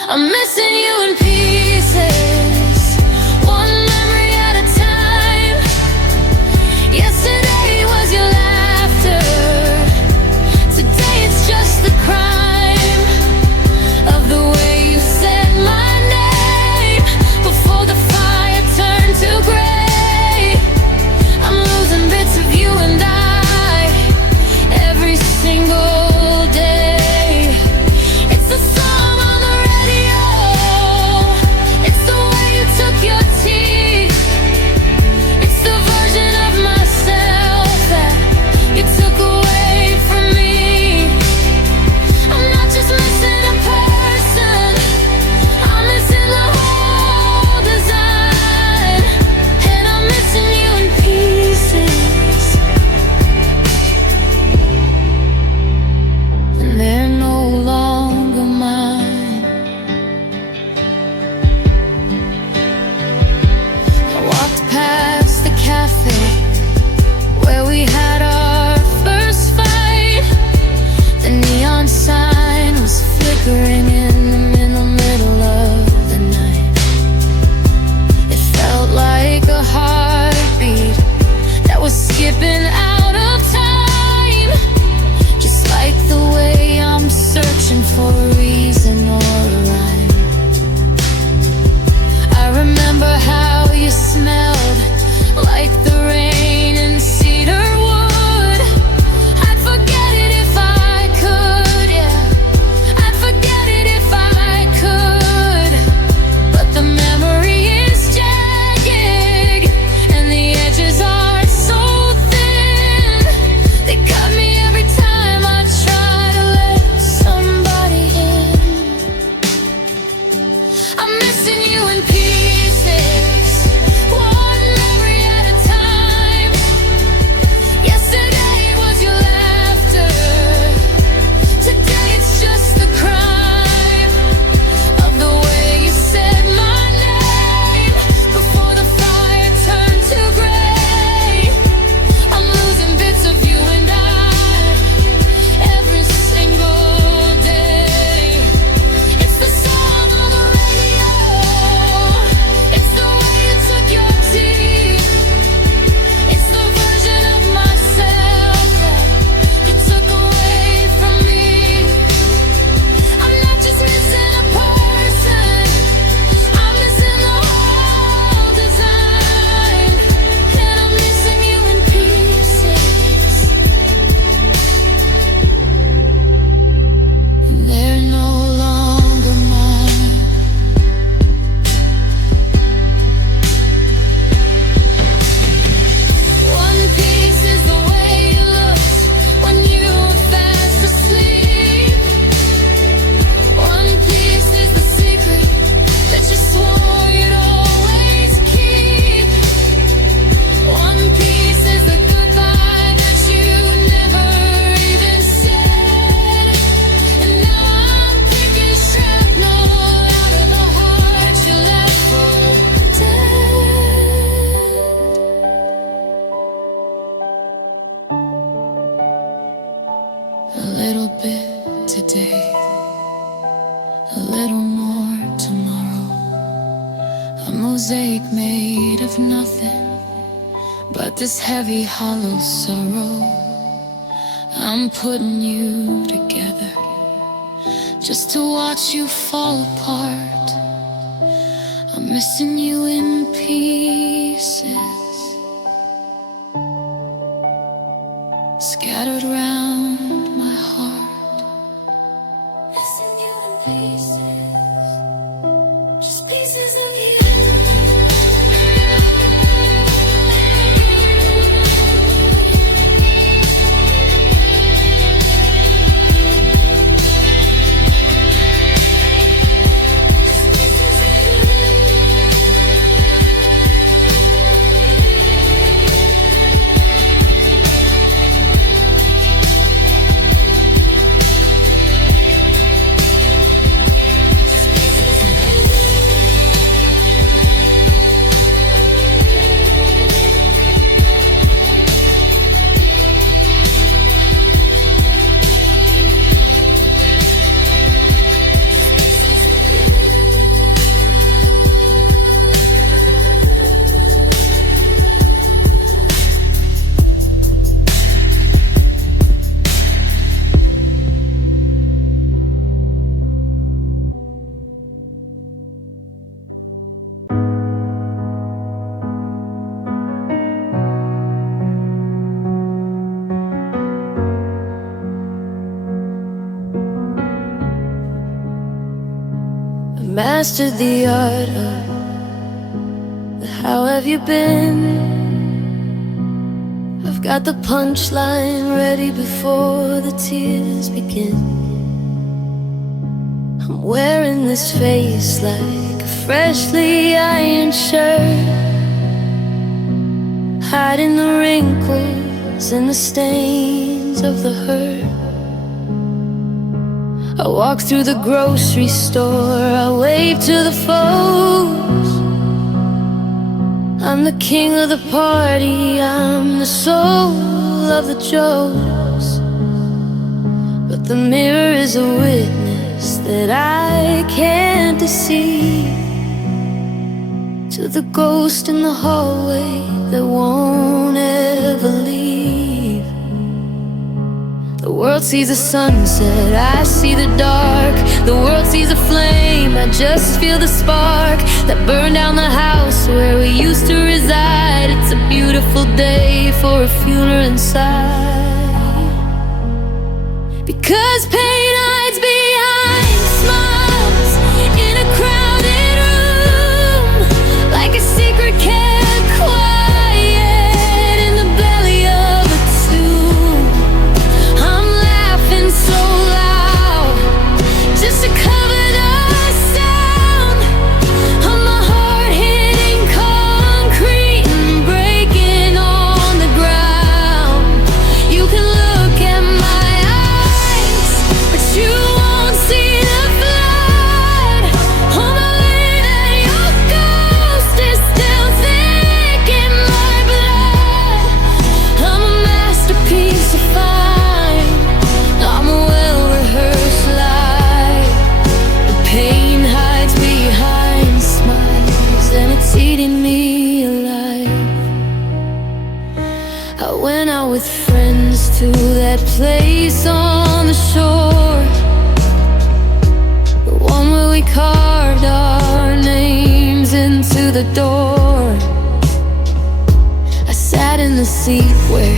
I'm missing you A little bit today, a little more tomorrow. A mosaic made of nothing but this heavy hollow sorrow. I'm putting you together just to watch you fall apart. I'm missing you in pieces, scattered round my heart. Missing you in pieces, just pieces of you. Mastered the art of the how have you been. I've got the punchline ready before the tears begin. I'm wearing this face like a freshly ironed shirt, hiding the wrinkles and the stains of the hurt. I walk through the grocery store, I wave to the foes. I'm the king of the party, I'm the soul of the Joes. But the mirror is a witness that I can't deceive, to the ghost in the hallway that won't ever leave. The world sees a sunset, I see the dark. The world sees a flame, I just feel the spark that burned down the house where we used to reside. It's a beautiful day for a funeral inside, because pain hides behind smiles in a crowded room, like a secret kept quiet in the belly of a tomb. I'm laughing so loud just to cover the sound of my heart hitting concrete and breaking on the ground. You can look at my eyes, but you won't see the blood on my lid, and your ghost is still thick in my blood. I'm a masterpiece of fine, I'm a well-rehearsed lie. The pain hides behind smiles, and it's eating me alive. I went out with friends to that place on the shore, the one where we carved our names into the door. I sat in the seat where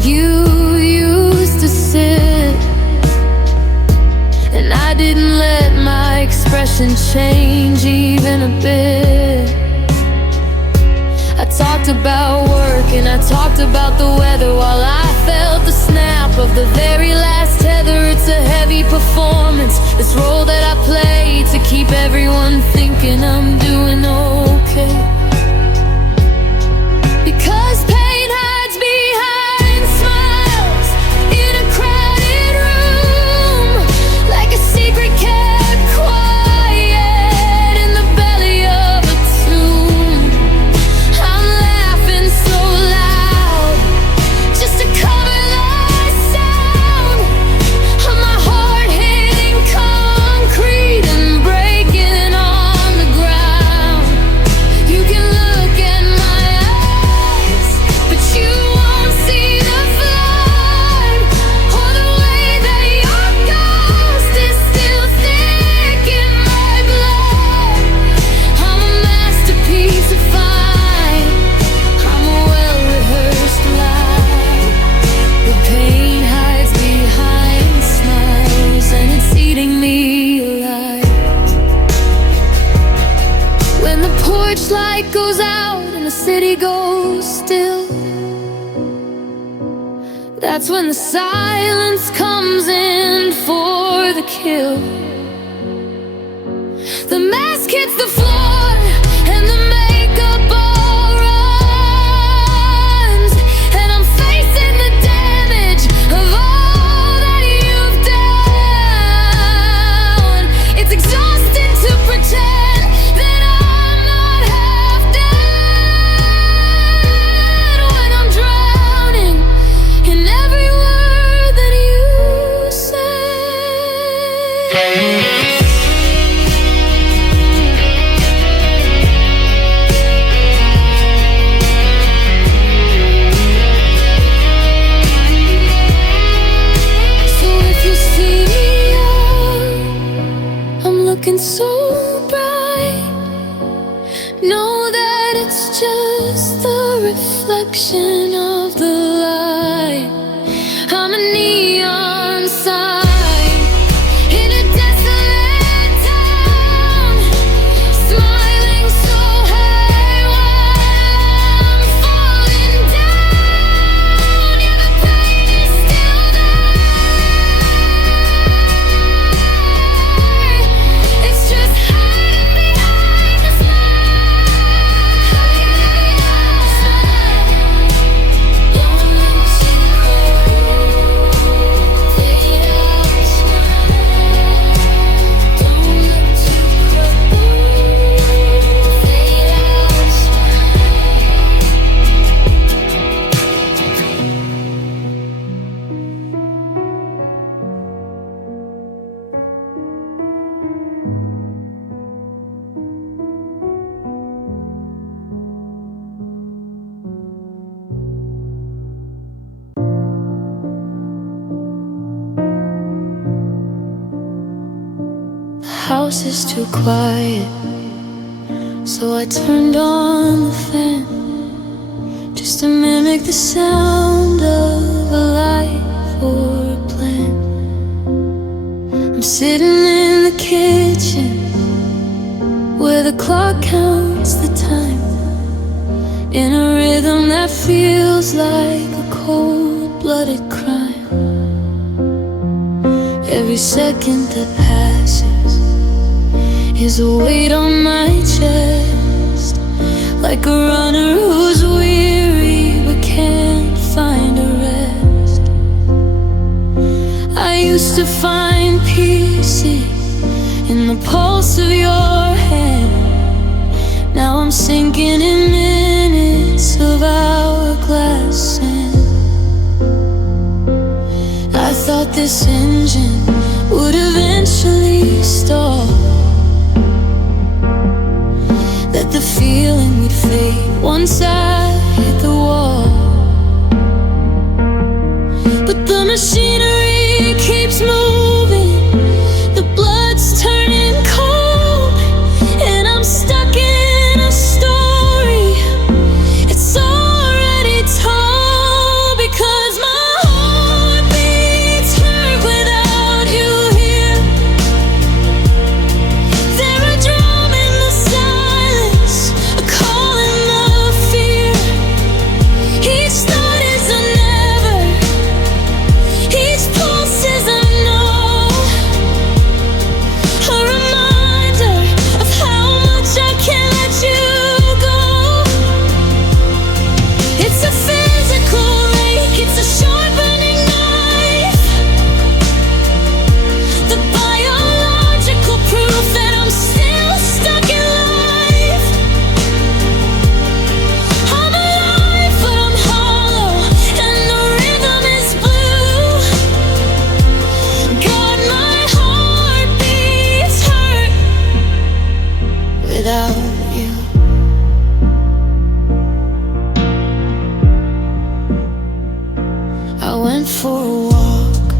you used to sit, and I didn't let my expression change even a bit. I talked about work and I talked about the weather while I felt the snap of the very last tether. It's a heavy performance, this role that I play to keep everyone thinking I'm doing okay. Because pain hides behind smiles in a crowded room, like a secret kept quiet in the belly of a tomb. I'm laughing so loud just to cover the sound That's when the silence comes in for the kill. The mask hits the floor and the makeup all runs, and I'm facing the damage of all that you've done. It's exhausting to pretend that I'm not half dead when I'm drowning in every word that you say. Looking so bright, know that it's just the reflection of the light. I'm a neon sign in a desolate town, smiling so high while I'm falling down. Yeah, the pain is still there. It's just hiding behind the smile. Don't look too close. Fade out, smile. Don't look too close. Fade out, the house is too quiet, so I turned on the fan just to mimic the sound of a life or a plan. I'm sitting in the kitchen where the clock counts the time, in a rhythm that feels like a cold-blooded crime. Every second that passes is a weight on my chest, like a runner who's weary but can't find a rest. I used to find peace in the pulse of your hand. Now I'm sinking in minutes of hourglass sand. I thought this engine would eventually stall, that the feeling would fade once I hit the wall. But the machinery keeps moving, the blood's turning cold, and I'm stuck in a story. It's already told, because my heart beats hurt without you here. There a drum in the silence, a call in the fear. Each thought is a never, each pulse is a no, a reminder of how much I can't let you go. It's a physical ache, it's a sharpening knife, the biological proof that I'm still stuck in life. I'm alive but I'm hollow, and the rhythm is blue. God, my heart beats hurt without you. I went for a walk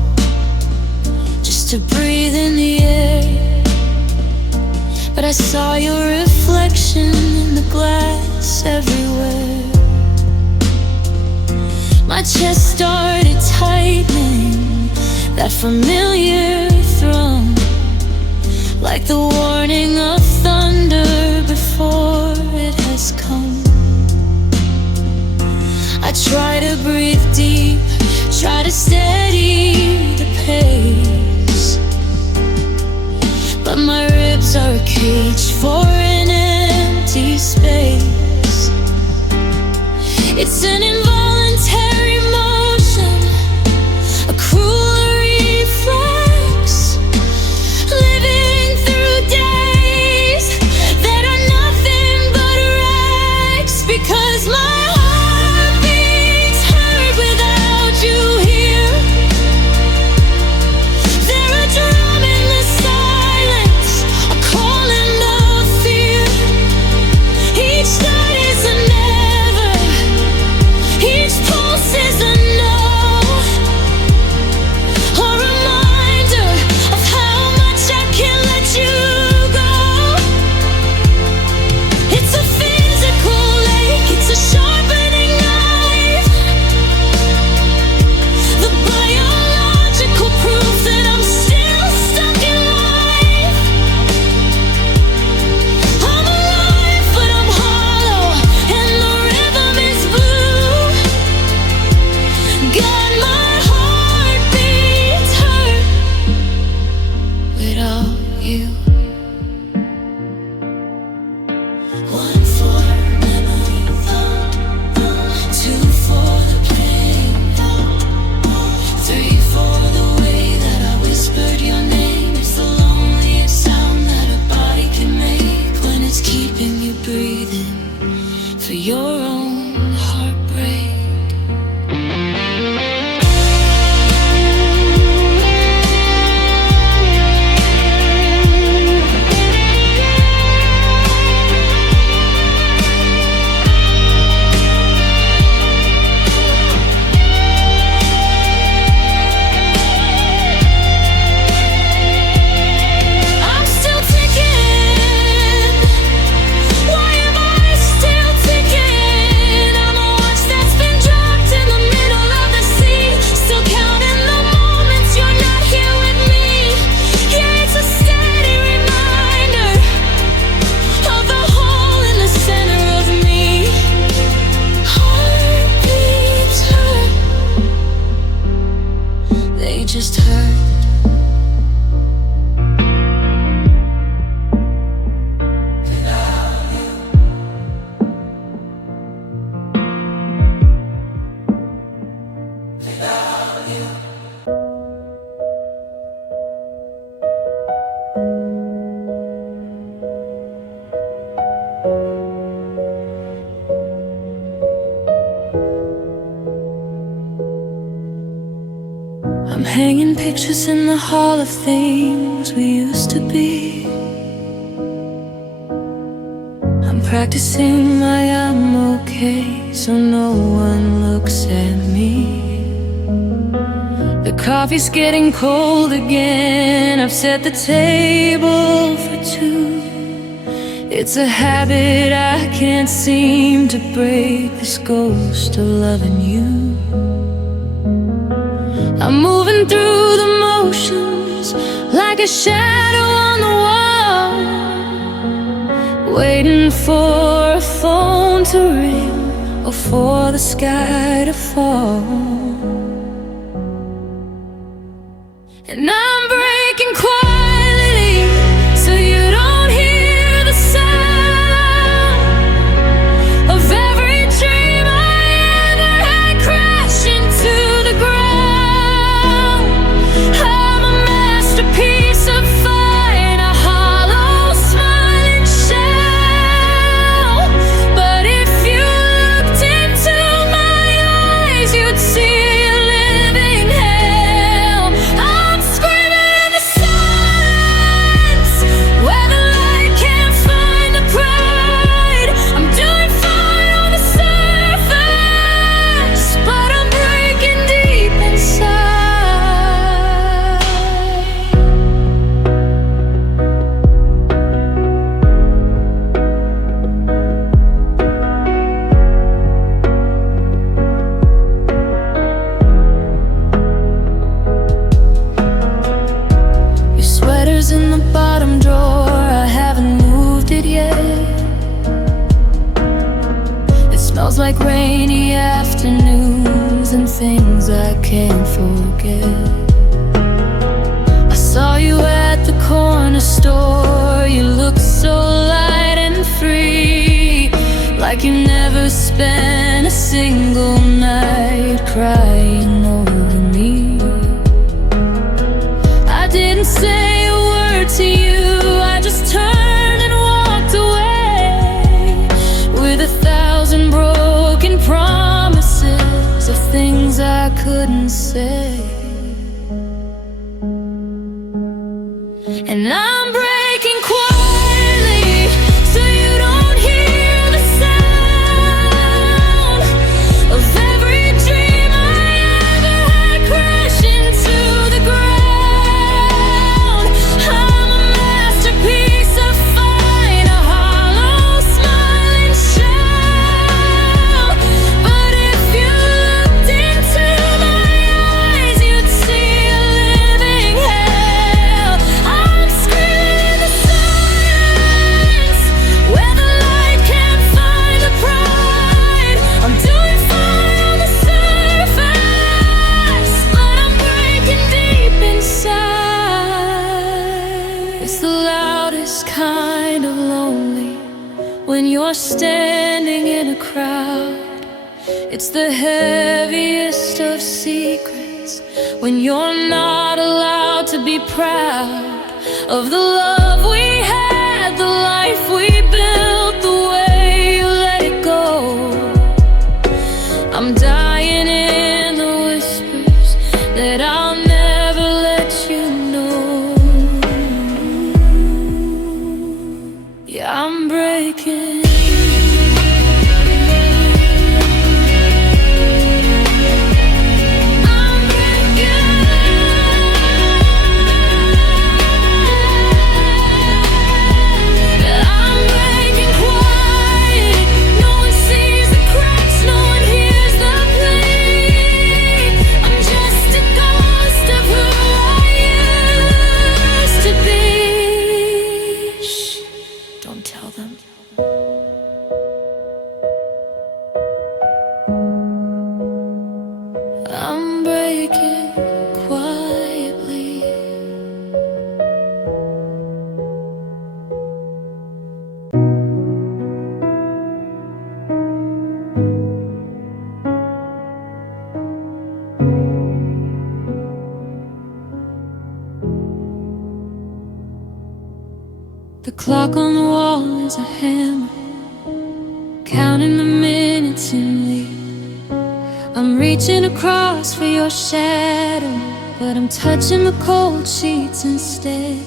just to breathe in the air, but I saw your reflection in the glass everywhere. My chest started tightening, that familiar thrum, like the warning of thunder before it has come. I try to breathe deep, try to steady the pace, but my ribs are a cage for an empty space. It's an involuntary motion, a cruel reflex, living through days that are nothing but wrecks, because my heart beats hurt without you here. There are drum in the silence, a calling of fear. Each night is a never, each pulse is a no, a reminder of how much I can't let you go. It's a physical ache, it's a sharpening knife, the biological proof that I'm still stuck in life. I'm alive, but I'm hollow, and the rhythm is blue. God, my heart beats hurt without you. One for memory, two for the pain, three for the way that I whispered your name. It's the loneliest sound that a body can make when it's keeping you breathing for your own heartbreak. I'm still ticking. Why am I still ticking? I'm a watch that's been dropped in the middle of the sea, still counting the moments you're not here with me. Yeah, it's a steady reminder of the hole in the center of me. Heartbeats hurt, they just hurt. I'm hanging pictures in the hall of things we used to be. I'm practicing my I'm okay so no one looks at me. The coffee's getting cold again, I've set the table for two. It's a habit I can't seem to break, this ghost of loving you. I'm moving through the motions like a shadow on the wall, waiting for a phone to ring or for the sky to fall. And I'm breaking quietly so you don't hear the sound of every dream I ever had crash into the ground. I'm a masterpiece of fire, a hollow smiling shell. But if you looked into my eyes, you'd see a living hell. I'm screaming in the silence where the light can't find the pride. I'm doing fine on the surface, but I'm breaking deep inside. Your sweater's in the bottom drawer, I haven't moved it yet. It smells like rainy afternoons and things I can't can't forget. I saw you at the corner store. You looked so light and free, like you never spent a single night crying over me. I didn't say a word to you, I just turned and walked away, with 1,000 broken promises of things I couldn't say. And I'm breaking quietly, so you don't hear the sound of every dream I ever had crash into the ground. I'm a masterpiece of fine, a hollow smiling shell. But if you looked into my eyes, you'd see a living hell. I'm screaming in the silence, where the light can't find the pride. I'm doing fine on the surface, but I'm breaking deep inside. It's the loudest kind of lonely when you're standing in a crowd. It's the heaviest of secrets when you're not allowed to be proud of the love we had, the life we built, the way you let it go. I'm dying in the whispers that I'll never let you know. Yeah, I'm breaking. I'm breaking. I'm breaking quiet. No one sees the cracks, no one hears the bleed. I'm just a ghost of who I used to be. Shh, don't tell them. I'm breaking quietly. The clock on the wall is a hammer, counting the minutes in leave. I'm reaching across for your shadow, but I'm touching the cold sheets instead.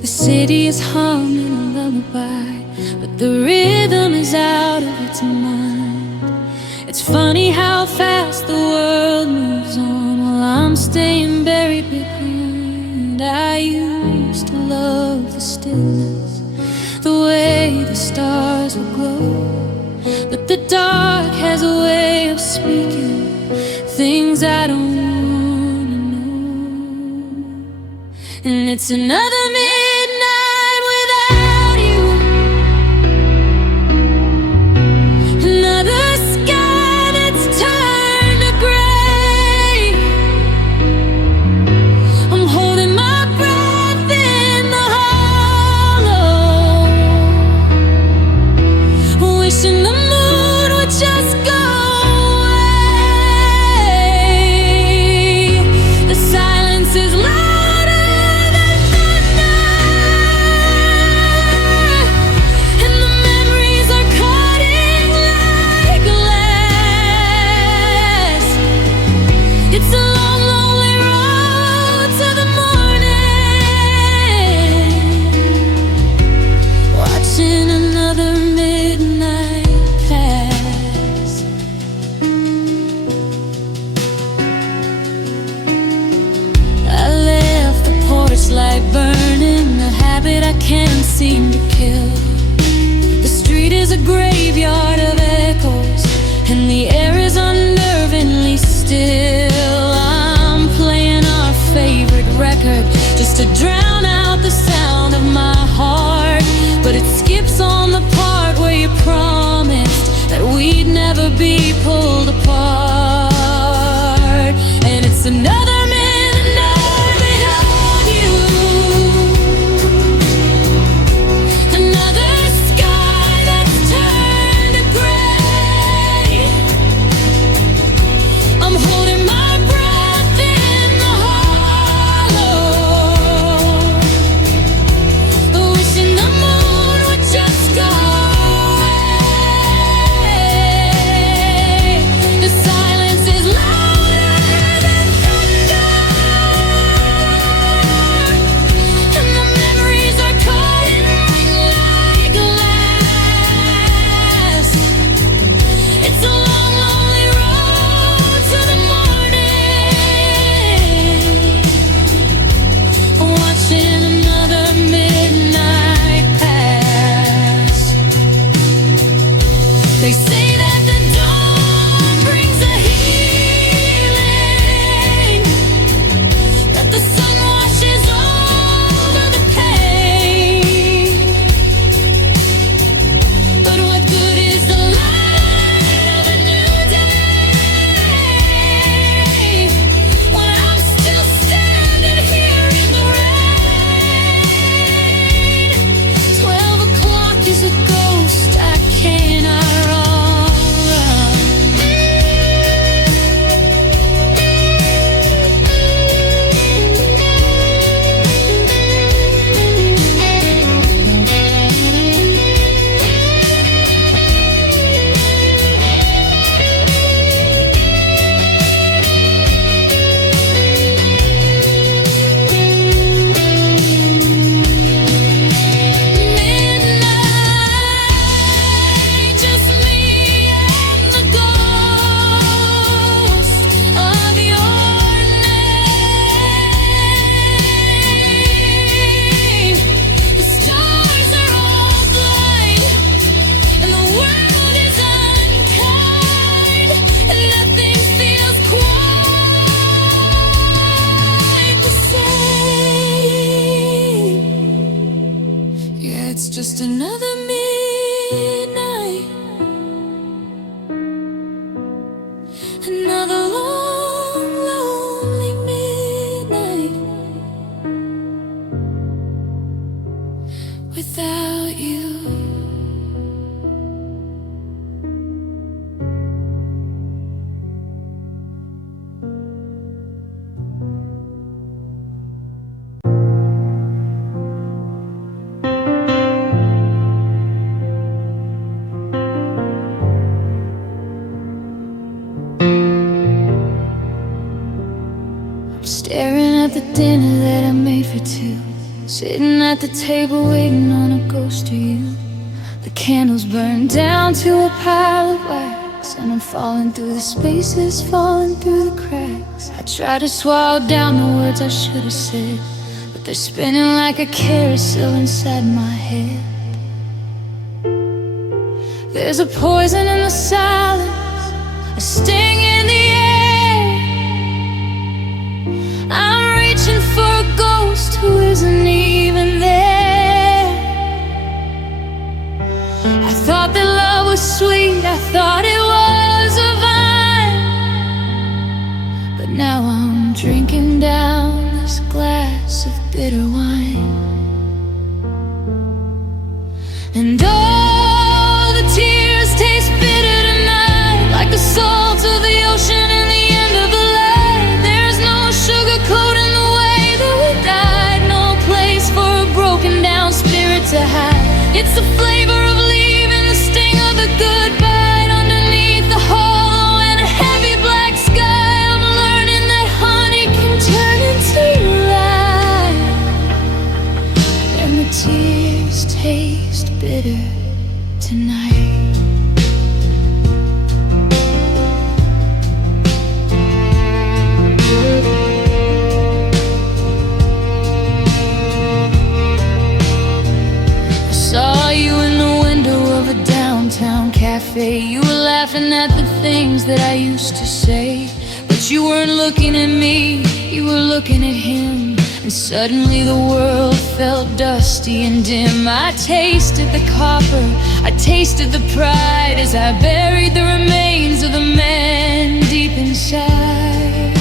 The city is humming a lullaby, but the rhythm is out of its mind. It's funny how fast the world moves on while I'm staying buried behind. I used to love the stillness, the way the stars will glow, but the dark has a way of speaking things I don't wanna know. And it's another midnight without you, another sky that's turned to gray. I'm holding my breath in the hollow, wishing the moon would just go away. The silence is louder than thunder, and the memories are cutting like glass. It's a long, lonely road to the morning, watching another midnight pass. I left the porch light burning, a habit I can't seem to kill. The street is a graveyard of echoes, and the air is unnervingly still. I'm playing our favorite record just to drown out the sound of my heart, but it skips on the part where you promised that we'd never be pulled apart. And just another midnight, another long, lonely midnight without you. Staring at the dinner that I made for two, sitting at the table waiting on a ghost or you. The candles burn down to a pile of wax, and I'm falling through the spaces, falling through the cracks. I try to swallow down the words I should have said, but they're spinning like a carousel inside my head. There's a poison in the silence, a sting in the air. I'm reaching for a ghost who isn't even there. I thought that love was sweet, I thought it was a vine, but now I'm drinking down this glass of bitter wine. And all the tears taste bitter tonight, like the salt of the ocean in the end of the light. There's no sugar coat in the way that we died, no place for a broken down spirit to hide. It's the flavor of leaving, the sting of the goodbye underneath the hollow and a heavy black sky. I'm learning that honey can turn into light, and the tears taste bitter tonight. Saw you in the window of a downtown cafe. You were laughing at the things that I used to say, but you weren't looking at me, you were looking at him. And suddenly the world felt dusty and dim. I tasted the copper, I tasted the pride, as I buried the remains of the man deep inside.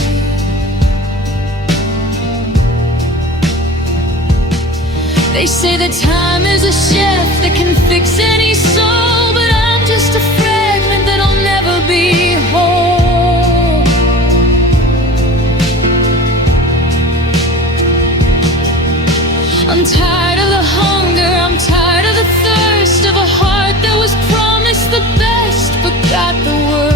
They say that time is a chef that can fix any soul, but I'm just a fragment that'll never be whole. I'm tired of the hunger, I'm tired of the thirst of a heart that was promised the best but got the worst.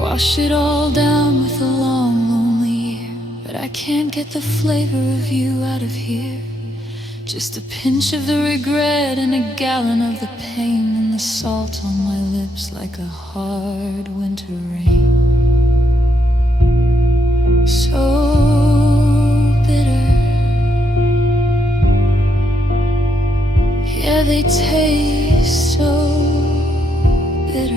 Wash it all down with a long, lonely year, but I can't get the flavor of you out of here. Just a pinch of the regret and a gallon of the pain, and the salt on my lips like a hard winter rain. So bitter, yeah, they taste so bitter.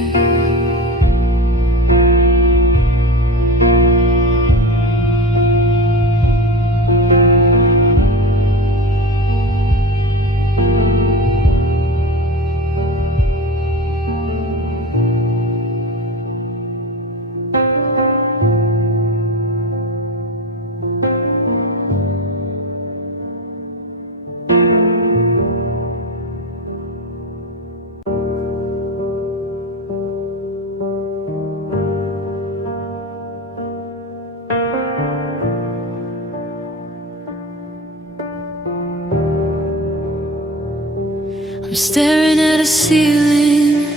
I'm staring at a ceiling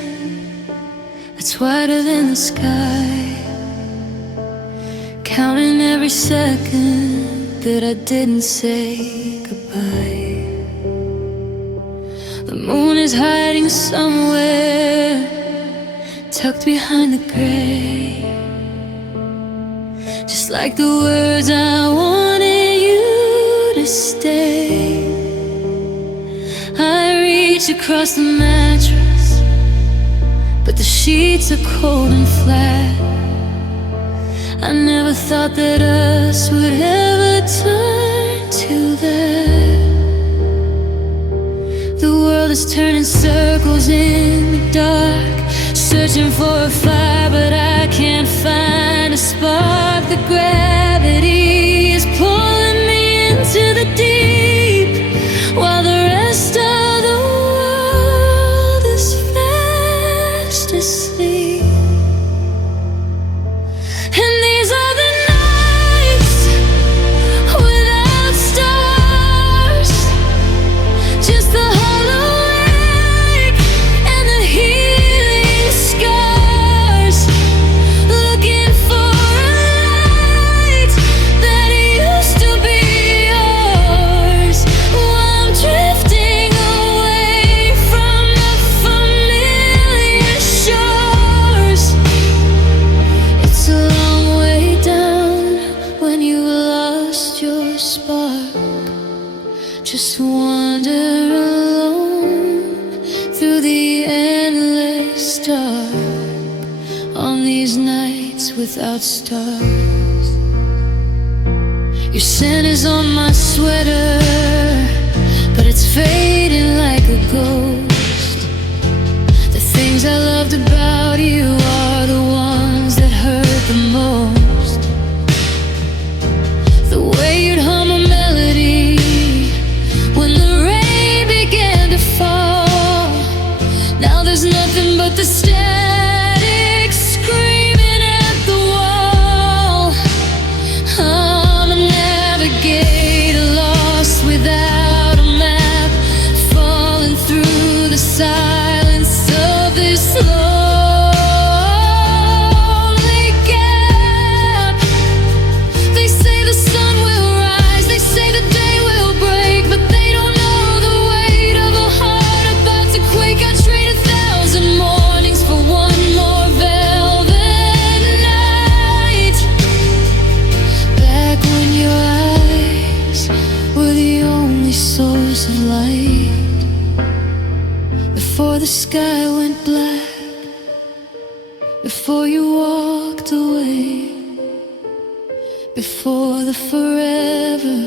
that's whiter than the sky, counting every second that I didn't say goodbye. The moon is hiding somewhere, tucked behind the gray, just like the words I wanted you to stay. I reach across the mattress, but the sheets are cold and flat. I never thought that us would ever turn to that. The world is turning circles in the dark, searching for a fire, but I can't find a spark. The gravity is pulling me into the deep, while the rest of the world is fast asleep. And these are the nights without stars, just the hollow ache and the healing scars, looking for a light that used to be yours. While I'm drifting away from the familiar shores. It's a long way down when you lost your spark. Just wander alone through the endless dark on these nights without stars. Your scent is on my sweater, but it's fading like a ghost. The things I loved about you are the ones that hurt the most. The way you'd hum a melody when the rain began to fall. Now there's nothing but the static screaming at the wall. I'm a navigator lost without a map, falling through the silence of this lonely gap. They say the sun will rise, they say the day will break, but they don't know the weight of a heart about to quake. I trade 1,000 mornings for one more velvet night, back when your eyes were the only source of light, before the sky went black, before you walked away, before the forever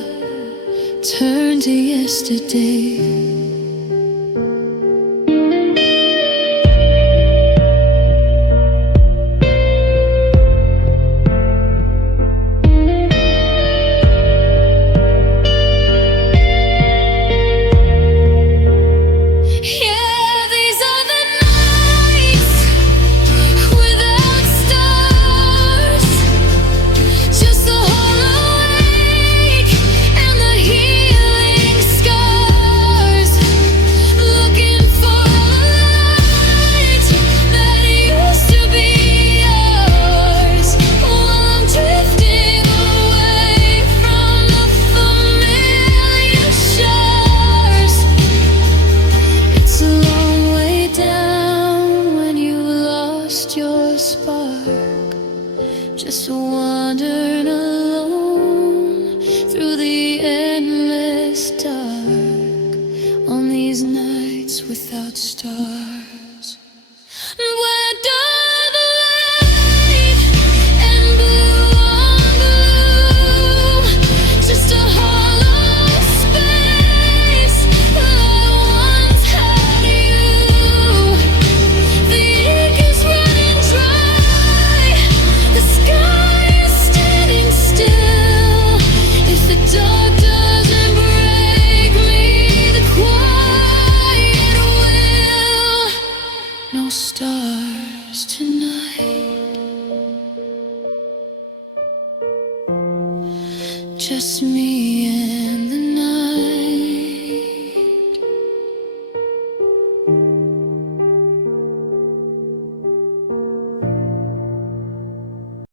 turned to yesterday. Yeah, these are the nights without stars, just the hollow ache and the healing scars, looking for a light that used to be yours. While I'm drifting away from the familiar shores. It's a long way down when you lost your spark, just wandering alone through the endless dark on these nights without stars. Where dark light and blue on blue, just a hollow space I once had you. The ink is running dry, the sky is standing still. If the dark doesn't break me, the quiet will. No stars tonight, just me and